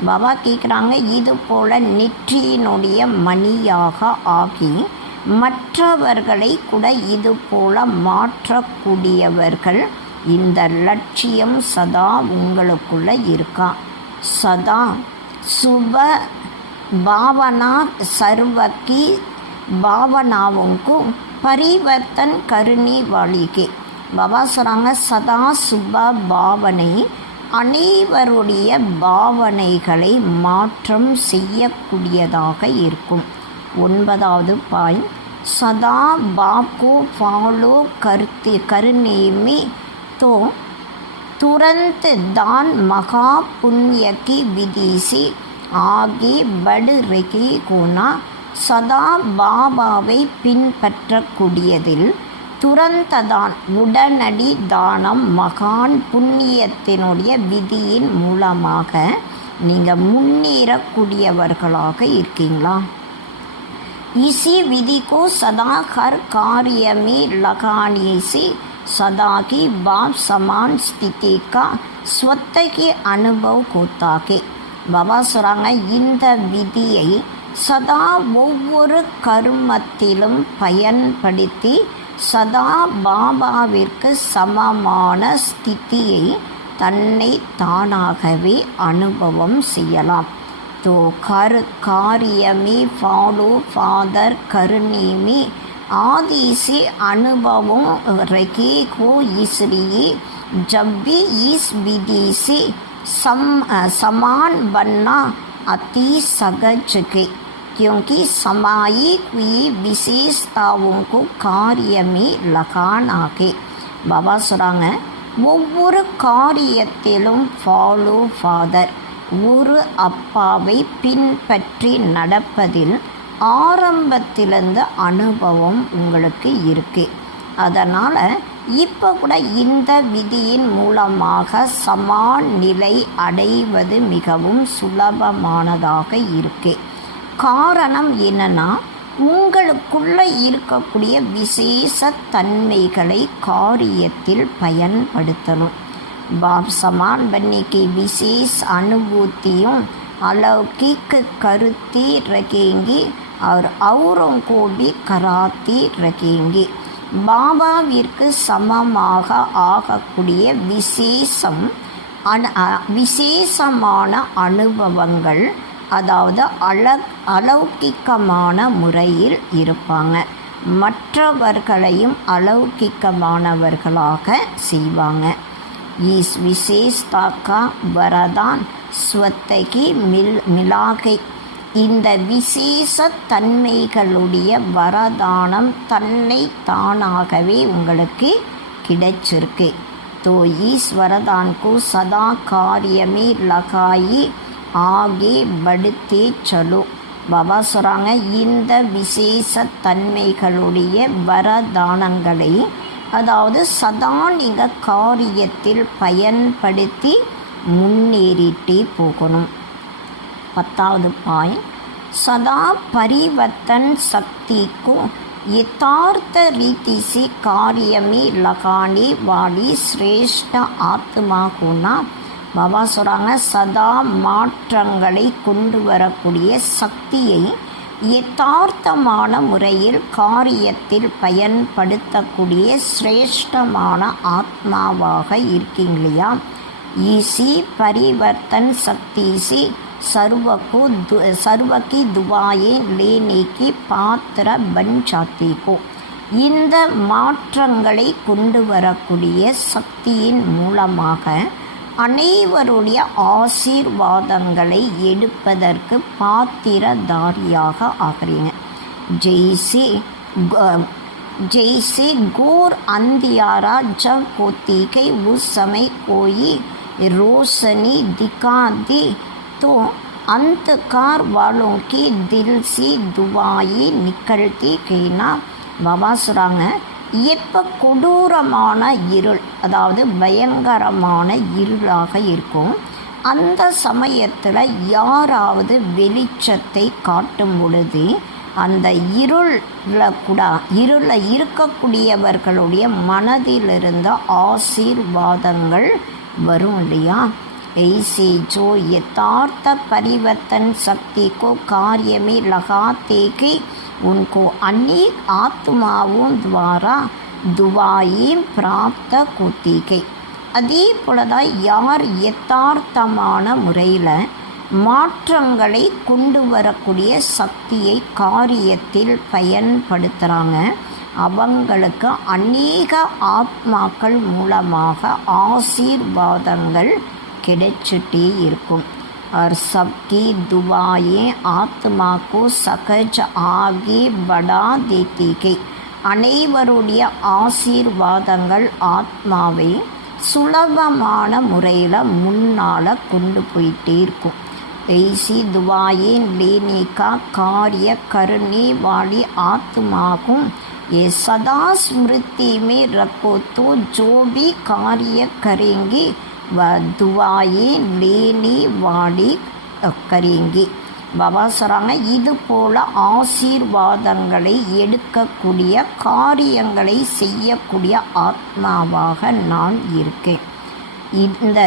பாபா கேட்குறாங்க, இது போல் நெற்றியினுடைய மணியாக ஆகி மற்றவர்களை கூட இது போல மாற்றக்கூடியவர்கள் இந்த லட்சியம் சதா உங்களுக்குள்ள இருக்கா. சதா சுப பாவனா சர்வக்கி भावनाओं को परिवर्तन करने वाली के. பாபா சொல்கிறாங்க, சதா சுப பாவனை அனைவருடைய பாவனைகளை மாற்றம் செய்யக்கூடியதாக இருக்கும். 9வது பாயிண்ட், सदा बाप को फॉलो करने में तो तुरंत दान महापुण्य की विधि से आगे बढ़ रही होना. சதா பாபாவை பின்பற்றக்கூடியதில் துரந்ததான் உடனடி தானம் மகான் புண்ணியத்தினுடைய விதியின் மூலமாக நீங்கள் முன்னேறக்கூடியவர்களாக இருக்கீங்களா. इसी विधि को सदा हर कार्य में लगाने से सदा की बाप समान स्थिति का स्वत के अनुभव होता है. பாபா சொல்கிறாங்க, இந்த விதியை சதா ஒவ்வொரு கர்மத்திலும் பயன்படுத்தி சதா பாபாவிற்கு சமமான ஸ்திதியை தன்னை தானாகவே அனுபவம் செய்யலாம். तो हर कार्य में फॉलो फादर करने में आदि से अनुभव रखे हो. इसलिए जब भी इस विधि से समान बनना अति सहज है, क्योंकि सामायिक हुई विशेषताओं को कार्य में लगाना है. பாபா சொல்கிறாங்க, ஒவ்வொரு காரியத்திலும் ஃபாலோ ஃபாதர் ஒரு அப்பாவை பின்பற்றி நடப்பதில் ஆரம்பத்திலிருந்து அனுபவம் உங்களுக்கு இருக்குது. அதனால் இப்போ கூட இந்த விதியின் மூலமாக சமான நிலை அடைவது மிகவும் சுலபமானதாக இருக்கு. காரணம் என்னன்னா, உங்களுக்குள்ளே இருக்கக்கூடிய விசேஷ தன்மைகளை காரியத்தில் பயன்படுத்தணும். बाप समान बनने की विशेष अनुभूतियों अलौकिक करती रखेंगे और औरों को भी कराती रखेंगे. பாபாவிற்கு சமமாக ஆகக்கூடிய விசேஷமான அனுபவங்கள், அதாவது அலௌகிக்கமான முறையில் இருப்பாங்க. மற்றவர்களையும் அலௌகிக்கமானவர்களாக செய்வாங்க. इस विशेषता का वरदान स्वतः की मिलाके. இந்த விசேஷ தன்மைகளுடைய வரதானம் தன்னை தானாகவே உங்களுக்கு கிடைச்சிருக்கு. तो इस वरदान को सदा कार्य में लगाई आगे बढ़ते चलो. பாபா சொல்கிறாங்க, இந்த விசேஷ தன்மைகளுடைய வரதானங்களை அதாவது சதா நீங்கள் காரியத்தில் பயன்படுத்தி முன்னேறிட்டே போகணும். 10வது பாயிண்ட், सदा परिवर्तन शक्ति को यथार्थ रीति से कार्य में लगाने वाली श्रेष्ठ आत्मा को ना பாபா சொல்கிறாங்க, சதா மாற்றங்களை கொண்டு வரக்கூடிய சக்தியை யதார்த்தமான முறையில் காரியத்தில் பயன்படுத்தக்கூடிய சிரேஷ்டமான ஆத்மாவாக இருக்கீங்க இல்லையா. इसी परिवर्तन शक्ति से सर्व की दुआएं लेने की पात्र बन जाती हो. இந்த மாற்றங்களை கொண்டு வரக்கூடிய சக்தியின் மூலமாக அனைவருடைய ஆசீர்வாதங்களை எடுப்பதற்கு பாத்திரதாரியாக ஆகிறீங்க. जैसे घोर अंधियारा जब होती है उस समय कोई रोशनी दिखा दे तो अंधकार वालों के दिल से दुआएं निकलती कहना. பாபா சொல்கிறாங்க, எப்போ கொடூரமான இருள், அதாவது பயங்கரமான இருளாக இருக்கும், அந்த சமயத்தில் யாராவது வெளிச்சத்தை காட்டும் பொழுது அந்த இருளில் இருக்கக்கூடியவர்களுடைய மனதிலிருந்த ஆசீர்வாதங்கள் வரும் இல்லையா. ऐसे जो यथार्थ परिवर्तन शक्ति को कार्य में लगाते कि उनको अनेक आत्माओं द्वारा दुआएं प्राप्त होती है. அதே போலதான் யார் யதார்த்தமான முறையில் மாற்றங்களை கொண்டு வரக்கூடிய சக்தியை காரியத்தில் பயன்படுத்துகிறாங்க, அவங்களுக்கு அநேக ஆத்மாக்கள் மூலமாக ஆசீர்வாதங்கள் கிடைச்சிட்டே இருக்கும். और सबकी दुआएं आत्मा को सहज आगे बढ़ा देती है. அனைவருடைய ஆசீர்வாதங்கள் ஆத்மாவை சுலபமான முறையில் முன்னால் கொண்டு போயிட்டே இருக்கும். ऐसी दुआएं लेने का कार्य करने वाली आत्मा को ये सदा स्मृति में रखो तो जो भी कार्य करेंगे वह दुआएं लेने वाली करेंगे. பாபா சொல்கிறாங்க, இது போல் ஆசீர்வாதங்களை எடுக்கக்கூடிய காரியங்களை செய்யக்கூடிய ஆத்மாவாக நான் இருக்கேன். இந்த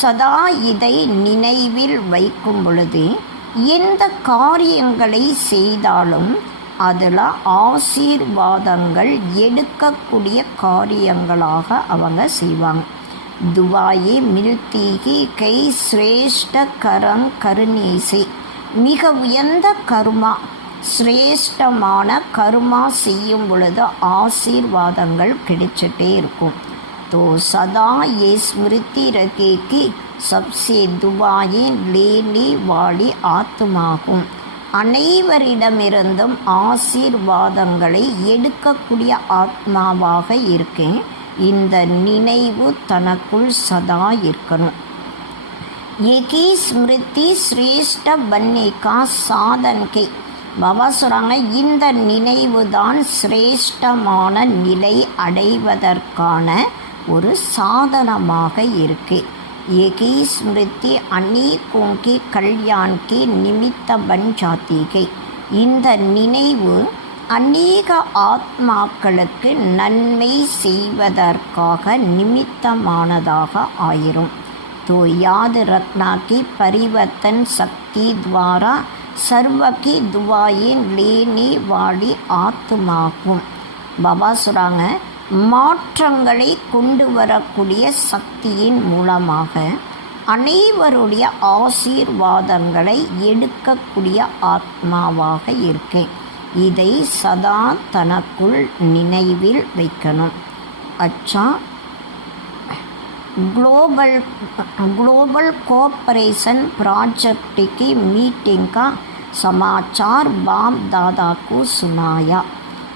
சதா இதை நினைவில் வைக்கும் பொழுது எந்த காரியங்களை செய்தாலும் அதில் ஆசீர்வாதங்கள் எடுக்கக்கூடிய காரியங்களாக அவங்க செய்வாங்க. दुआएं मिलती ही कई श्रेष्ठ कर्म करने से, மிக உயர்ந்த கர்மா, சிரேஷ்டமான கர்மா செய்யும் பொழுது ஆசீர்வாதங்கள் கிடைச்சிட்டே இருக்கும். तो सदा ये स्मृति रखे कि सबसे दुआएं लेने वाली ஆத்மாகும். அனைவரிடமிருந்தும் ஆசீர்வாதங்களை எடுக்கக்கூடிய ஆத்மாவாக இருக்கேன். இந்த நினைவு தனக்குள் சதா இருக்கணும். ஏகி ஸ்மிருதி சிரேஷ்ட பன்னிகா சாதன்கை. பாபா சொல்கிறாங்க, இந்த நினைவு தான் சிரேஷ்டமான நிலை அடைவதற்கான ஒரு சாதனமாக இருக்கு. ஏகி ஸ்மிருதி அநேகோं के कल्याण के निमित्त बन जाती है. இந்த நினைவு அநேக ஆத்மாக்களுக்கு நன்மை செய்வதற்காக நிமித்தமானதாக ஆயிரும். तो याद रखना कि परिवर्तन शक्ति द्वारा सर्व की दुआएं लेने वाली ஆத்மாகும். பாபா சொல்கிறாங்க, மாற்றங்களை கொண்டு வரக்கூடிய சக்தியின் மூலமாக அனைவருடைய ஆசீர்வாதங்களை எடுக்கக்கூடிய ஆத்மாவாக இருக்கேன். இதை சதா தனக்குள் நினைவில் வைக்கணும். अच्छा, ग्लोबल कोऑपरेशन प्रोजेक्ट की मीटिंग का समाचार बाप दादा को सुनाया.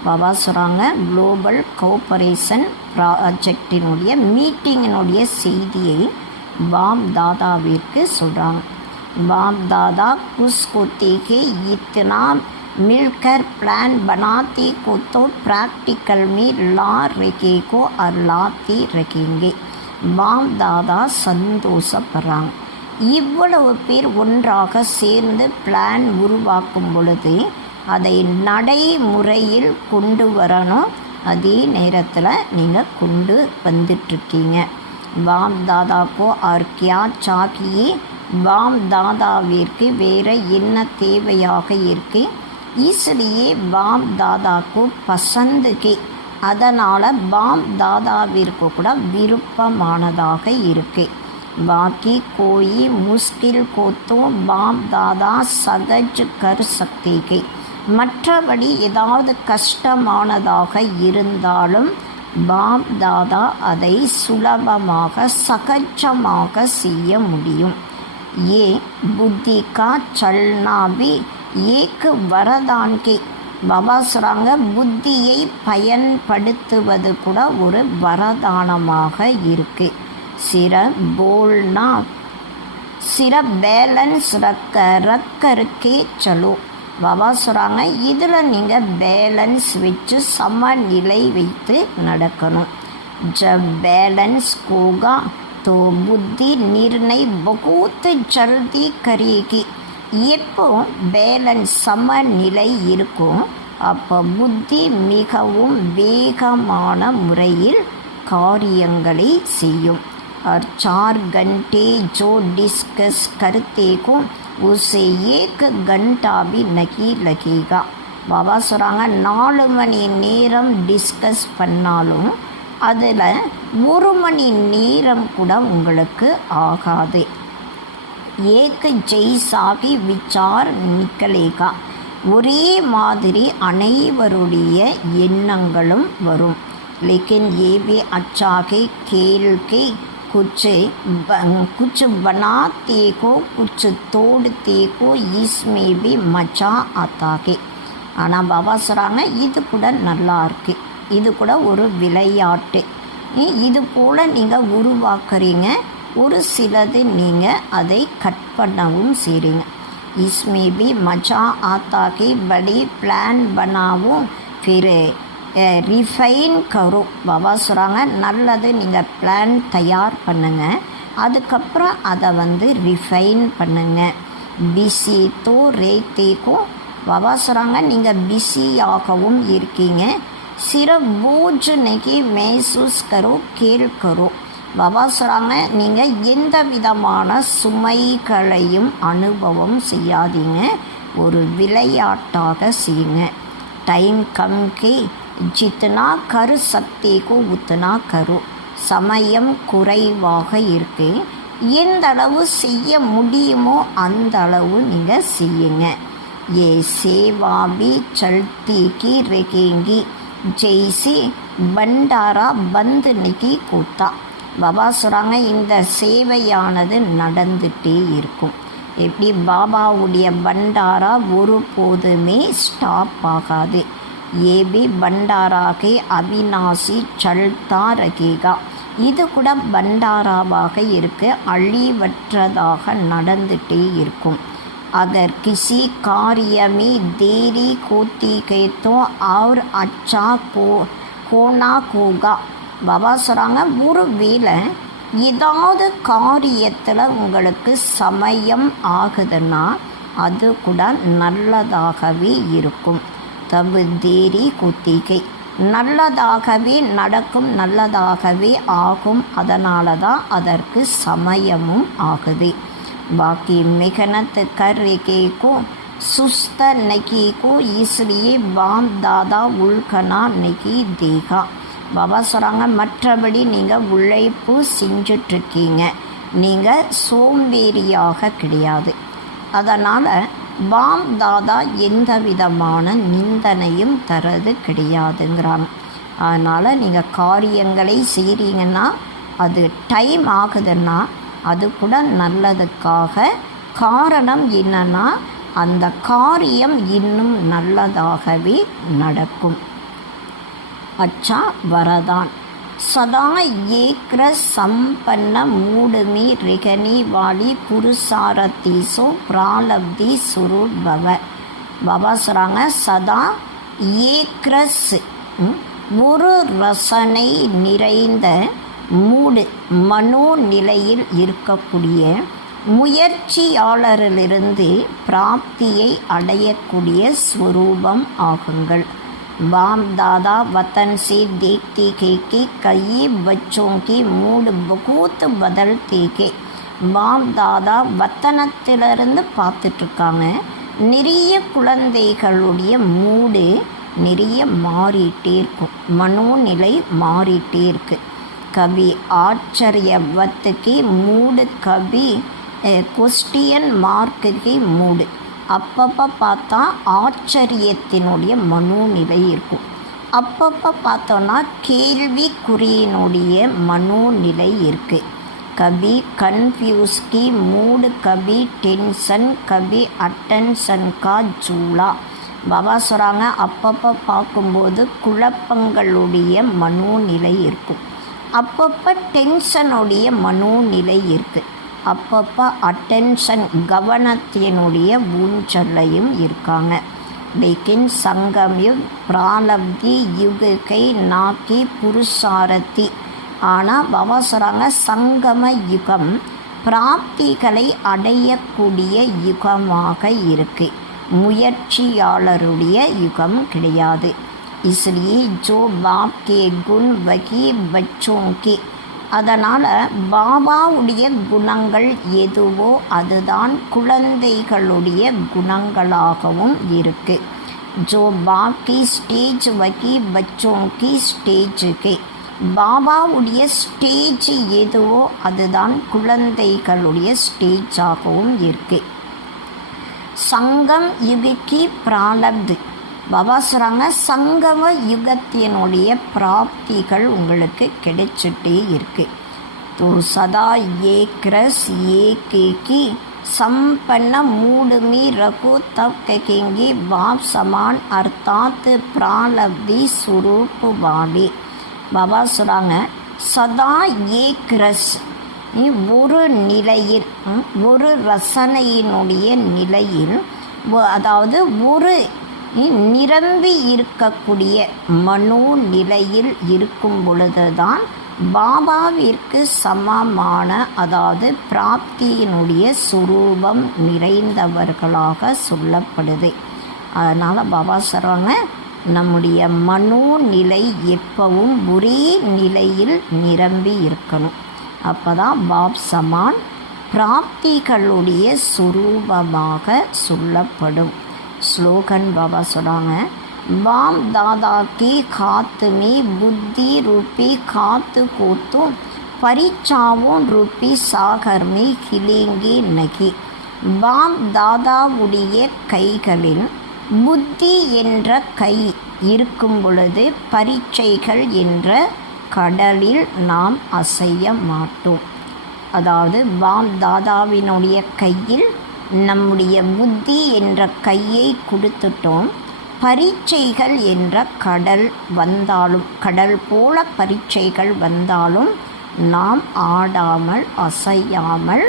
பாபா சொல்கிறாங்க, குளோபல் கோஆபரேஷன் ப்ராஜெக்டினுடைய மீட்டிங்கினுடைய செய்தியை பாப் தாதாவிற்கு சொல்கிறாங்க. बाप दादा खुश होते कि इतना मिलकर प्लान बनाते को तो प्रैक्टिकल में ला रखेगो और लाते रखेंगे. பாப் தாதா சந்தோஷப்படுறாங்க. இவ்வளவு பேர் ஒன்றாக சேர்ந்து பிளான் உருவாக்கும் பொழுது அதை நடைமுறையில் கொண்டு வரணும். அதே நேரத்தில் நீங்கள் கொண்டு வந்துட்டுருக்கீங்க. பாப் தாதாக்கோ और क्या चाहिए, பாப் தாதாவிற்கு வேறு என்ன தேவையாக இருக்கு, इसलिए பாப் தாதாக்கோ பசந்து கே, அதனால் பாப் தாதாவிற்கு கூட விருப்பமானதாக இருக்கு. பாக்கி கோயி முஸ்கில் को तो பாப் தாதா சகஜ் கர் சக்தி கே, மற்றபடி ஏதாவது கஷ்டமானதாக இருந்தாலும் பாப் தாதா அதை சுலபமாக சகஜமாக செய்ய முடியும். ஏ புத்தி கா சல்னா भी एक वरदान के, பாபா சொல்கிறாங்க புத்தியை பயன்படுத்துவது கூட ஒரு வரதானமாக இருக்குது. சிற போல்னா சிற பேலன்ஸ் ரக்கருக்கே சலோ, பாபா சொல்கிறாங்க இதில் நீங்கள் பேலன்ஸ் வச்சு சமநிலை வைத்து நடக்கணும். ஜப் பேலன்ஸ் கோகா तो புத்தி निर्णय बहुत जल्दी करेगी. எப்போ பேலன்ஸ் சமநிலை இருக்கும் அப்போ புத்தி மிகவும் வேகமான முறையில் காரியங்களை செய்யும். और 4 घंटे जो डिस्कस करते को उसे 1 घंटा भी नहीं लगेगा. பாபா சொல்கிறாங்க 4 மணி நேரம் டிஸ்கஸ் பண்ணாலும் அதில் 1 மணி நேரம் கூட உங்களுக்கு ஆகாது. ஏக் ஜெய்சாகி விசார் நிக்கலேகா, ஒரே மாதிரி அனைவருடைய எண்ணங்களும் வரும். लेकिन ये भी अच्छा है खेल के कुछ बनाते को कुछ तोड़ते को इसमें भी मजा आता है. ஆனால் பாபா சொல்கிறாங்க இது கூட நல்லா இருக்குது, இது கூட ஒரு விளையாட்டு, இது போல் நீங்கள் உருவாக்குறீங்க. ஒரு சிலது நீங்கள் அதை கட் பண்ணவும் செய்கிறீங்க. इसमें भी मजा आता है, बड़ी प्लान बनाओ फिर ரிஃபைன் கரோ. பாபா சொல்கிறாங்க நல்லது நீங்கள் பிளான் தயார் பண்ணுங்கள், அதுக்கப்புறம் அதை ரிஃபைன் பண்ணுங்கள். பிஸி தோ ரேத்தேக்கோ, பாபா சொல்கிறாங்க நீங்கள் பிஸியாகவும் இருக்கீங்க. சிறப் போஜ் நகி மேசூஸ் கரோ கேள் கரோ. பாபா சொல்கிறாங்க நீங்கள் எந்த விதமான சுமைகளையும் அனுபவம் செய்யாதீங்க, ஒரு விளையாட்டாக செய்யுங்க. டைம் கம் கே ஜித்னா கரு சக்திக்கு உத்னா கரு, சமயம் குறைவாக இருக்கு, எந்த அளவு செய்ய முடியுமோ அந்த அளவு நீங்கள் செய்யுங்க. ஏ சேவா பி சல்தி கி ரெகேங்கி ஜெய்சி பண்டாரா பந்து நிகி கூத்தா. பாபா சொல்கிறாங்க இந்த சேவையானது நடந்துகிட்டே இருக்கும். எப்படி பாபாவுடைய பண்டாரா ஒருபோதுமே ஸ்டாப் ஆகாது. ये भी भंडारा के अविनाशी चलता रहेगा, இது கூட பண்டாராவாக இருக்கு, அழிவற்றதாக நடந்துகிட்டே இருக்கும். अगर किसी कार्य में देरी होती है तो और अच्छा होना होगा. பாபா சொல்கிறாங்க ஒரு வேளை ஏதாவது காரியத்தில் உங்களுக்கு சமயம் ஆகுதுன்னா அது கூட நல்லதாகவே இருக்கும். தபு தேரி குத்திகை, நல்லதாகவே நடக்கும், நல்லதாகவே ஆகும், அதனால தான் அதற்கு சமயமும் ஆகுது. பாக்கி मेहनत करके को सुस्त नहीं को इसलिए बाप दादा उल्कना नहीं देगा. பாபா சொல்கிறாங்க மற்றபடி நீங்கள் உழைப்பு செஞ்சிட்ருக்கீங்க, நீங்கள் சோம்பேறியாக கிடையாது. அதனால் பாப் தாதா எந்த விதமான நிந்தனையும் தரது கிடையாதுங்கிறாங்க. அதனால் நீங்கள் காரியங்களை செய்கிறீங்கன்னா அது டைம் ஆகுதுன்னா அது கூட நல்லதுக்காக. காரணம் என்னன்னா அந்த காரியம் இன்னும் நல்லதாகவே நடக்கும். अच्छा वरदान, सदा एक संपन्न मूड में रहने वाली पुरुषार्थी सो प्रालब्धि स्वरूप भव. பாபா சொல்கிறாங்க சதா ஏக்ரஸ் ஒரு ரசனை நிறைந்த மூடு மனோநிலையில் இருக்கக்கூடிய முயற்சியாளரிலிருந்து பிராப்தியை அடையக்கூடிய ஸ்வரூபம் ஆகுங்கள். बाप दादा वतन से देखते हैं कि कई बच्चों की मूड बहुत बदलती है. பாப் தாதா வத்தனத்திலிருந்து பார்த்துட்ருக்காங்க. நிறைய குழந்தைகளுடைய மூடு நிறைய மாறிட்டே இருக்கும், மனோநிலை மாறிட்டே இருக்கு. கவி ஆச்சரியவத்துக்கு மூடு, கவி கொஸ்டியன் மார்க்குக்கு மூடு. அப்பப்போ பார்த்தா ஆச்சரியத்தினுடைய மனோநிலை இருக்கும், அப்பப்போ பார்த்தோன்னா கேள்விக்குறியினுடைய மனோநிலை இருக்குது. கபி கன்ஃபியூஸ் கி மூடு, கபி டென்ஷன், கபி அட்டென்ஷன் கா ஜூலா. பாபா சொல்கிறாங்க அப்பப்போ பார்க்கும்போது குழப்பங்களுடைய மனோநிலை இருக்கும், அப்பப்போ டென்ஷனுடைய மனோநிலை இருக்குது, அப்பப்போ அட்டென்ஷன் கவனத்தினுடைய ஊஞ்சல்லையும் இருக்காங்க. लेकिन संगम युग प्रालब्धि युग கை நாக்கி புருஷாரத்தி. ஆனால் பாபா சொல்கிறாங்க சங்கம யுகம் பிராப்திகளை அடையக்கூடிய யுகமாக இருக்கு, முயற்சியாளருடைய யுகம் கிடையாது. इसलिए जो बाप के गुण वही बच्चों के. அதனால் பாபாவுடைய குணங்கள் எதுவோ அதுதான் குழந்தைகளுடைய குணங்களாகவும் இருக்குது. ஜோ பாக்கி ஸ்டேஜ் வகி பச்சோங்கி ஸ்டேஜுக்கு. பாபாவுடைய ஸ்டேஜ் எதுவோ அதுதான் குழந்தைகளுடைய ஸ்டேஜாகவும் இருக்குது. சங்கம் யுகிக்கு பிராலப்து. பாபா சொல்கிறாங்க சங்கம யுகத்தினுடைய பிராப்திகள் உங்களுக்கு கிடைச்சிட்டே இருக்கு. तो सदा एक रस एक की संपन्न मूड में रखो तब कहेंगे बाप समान अर्थात प्रालब्धि स्वरूप वाले. பாபா சொல்கிறாங்க சதா ஏக் ரஸ், ஒரு நிலையில், ஒரு ரசனையினுடைய நிலையில், அதாவது ஒரு நிரம்பி இருக்கக்கூடிய மனோநிலையில் இருக்கும் பொழுதுதான் பாபாவிற்கு சமமான, அதாவது பிராப்தியினுடைய சுரூபம் நிறைந்தவர்களாக சொல்லப்படுது. அதனால் பாபா சொல்கிறாங்க நம்முடைய மனோநிலை எப்பவும் ஒரே நிலையில் நிரம்பி இருக்கணும், அப்போ தான் பாப் சமான் பிராப்திகளுடைய சுரூபமாக சொல்லப்படும். ஸ்லோகன் பாபா சொல்கிறாங்க बाप दादा के खात में बुद्धि रूपी खात को तो परीक्षाओं रूपी सागर में खिलेंगे नहीं. பாப் தாதாவுடைய கைகளில் புத்தி என்ற கை இருக்கும் பொழுது பரீட்சைகள் என்ற கடலில் நாம் அசைய மாட்டோம். அதாவது பாப் தாதாவினுடைய கையில் நம்முடைய புத்தி என்ற கையை கொடுத்துட்டோம். பரீட்சைகள் என்ற கடல் வந்தாலும், கடல் போல பரீட்சைகள் வந்தாலும் நாம் ஆடாமல் அசையாமல்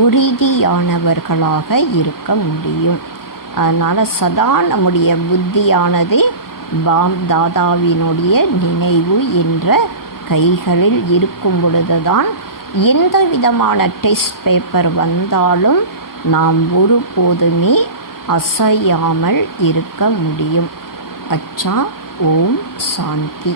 உறுதியானவர்களாக இருக்க முடியும். அதனால் சதா நம்முடைய புத்தியானது பாப் தாதாவினுடைய நினைவு என்ற கைகளில் இருக்கும் பொழுதுதான் எந்த விதமான டெஸ்ட் பேப்பர் வந்தாலும் நாம் ஒருபோதுமே அசையாமல் இருக்க முடியும். அச்சா. ஓம் சாந்தி.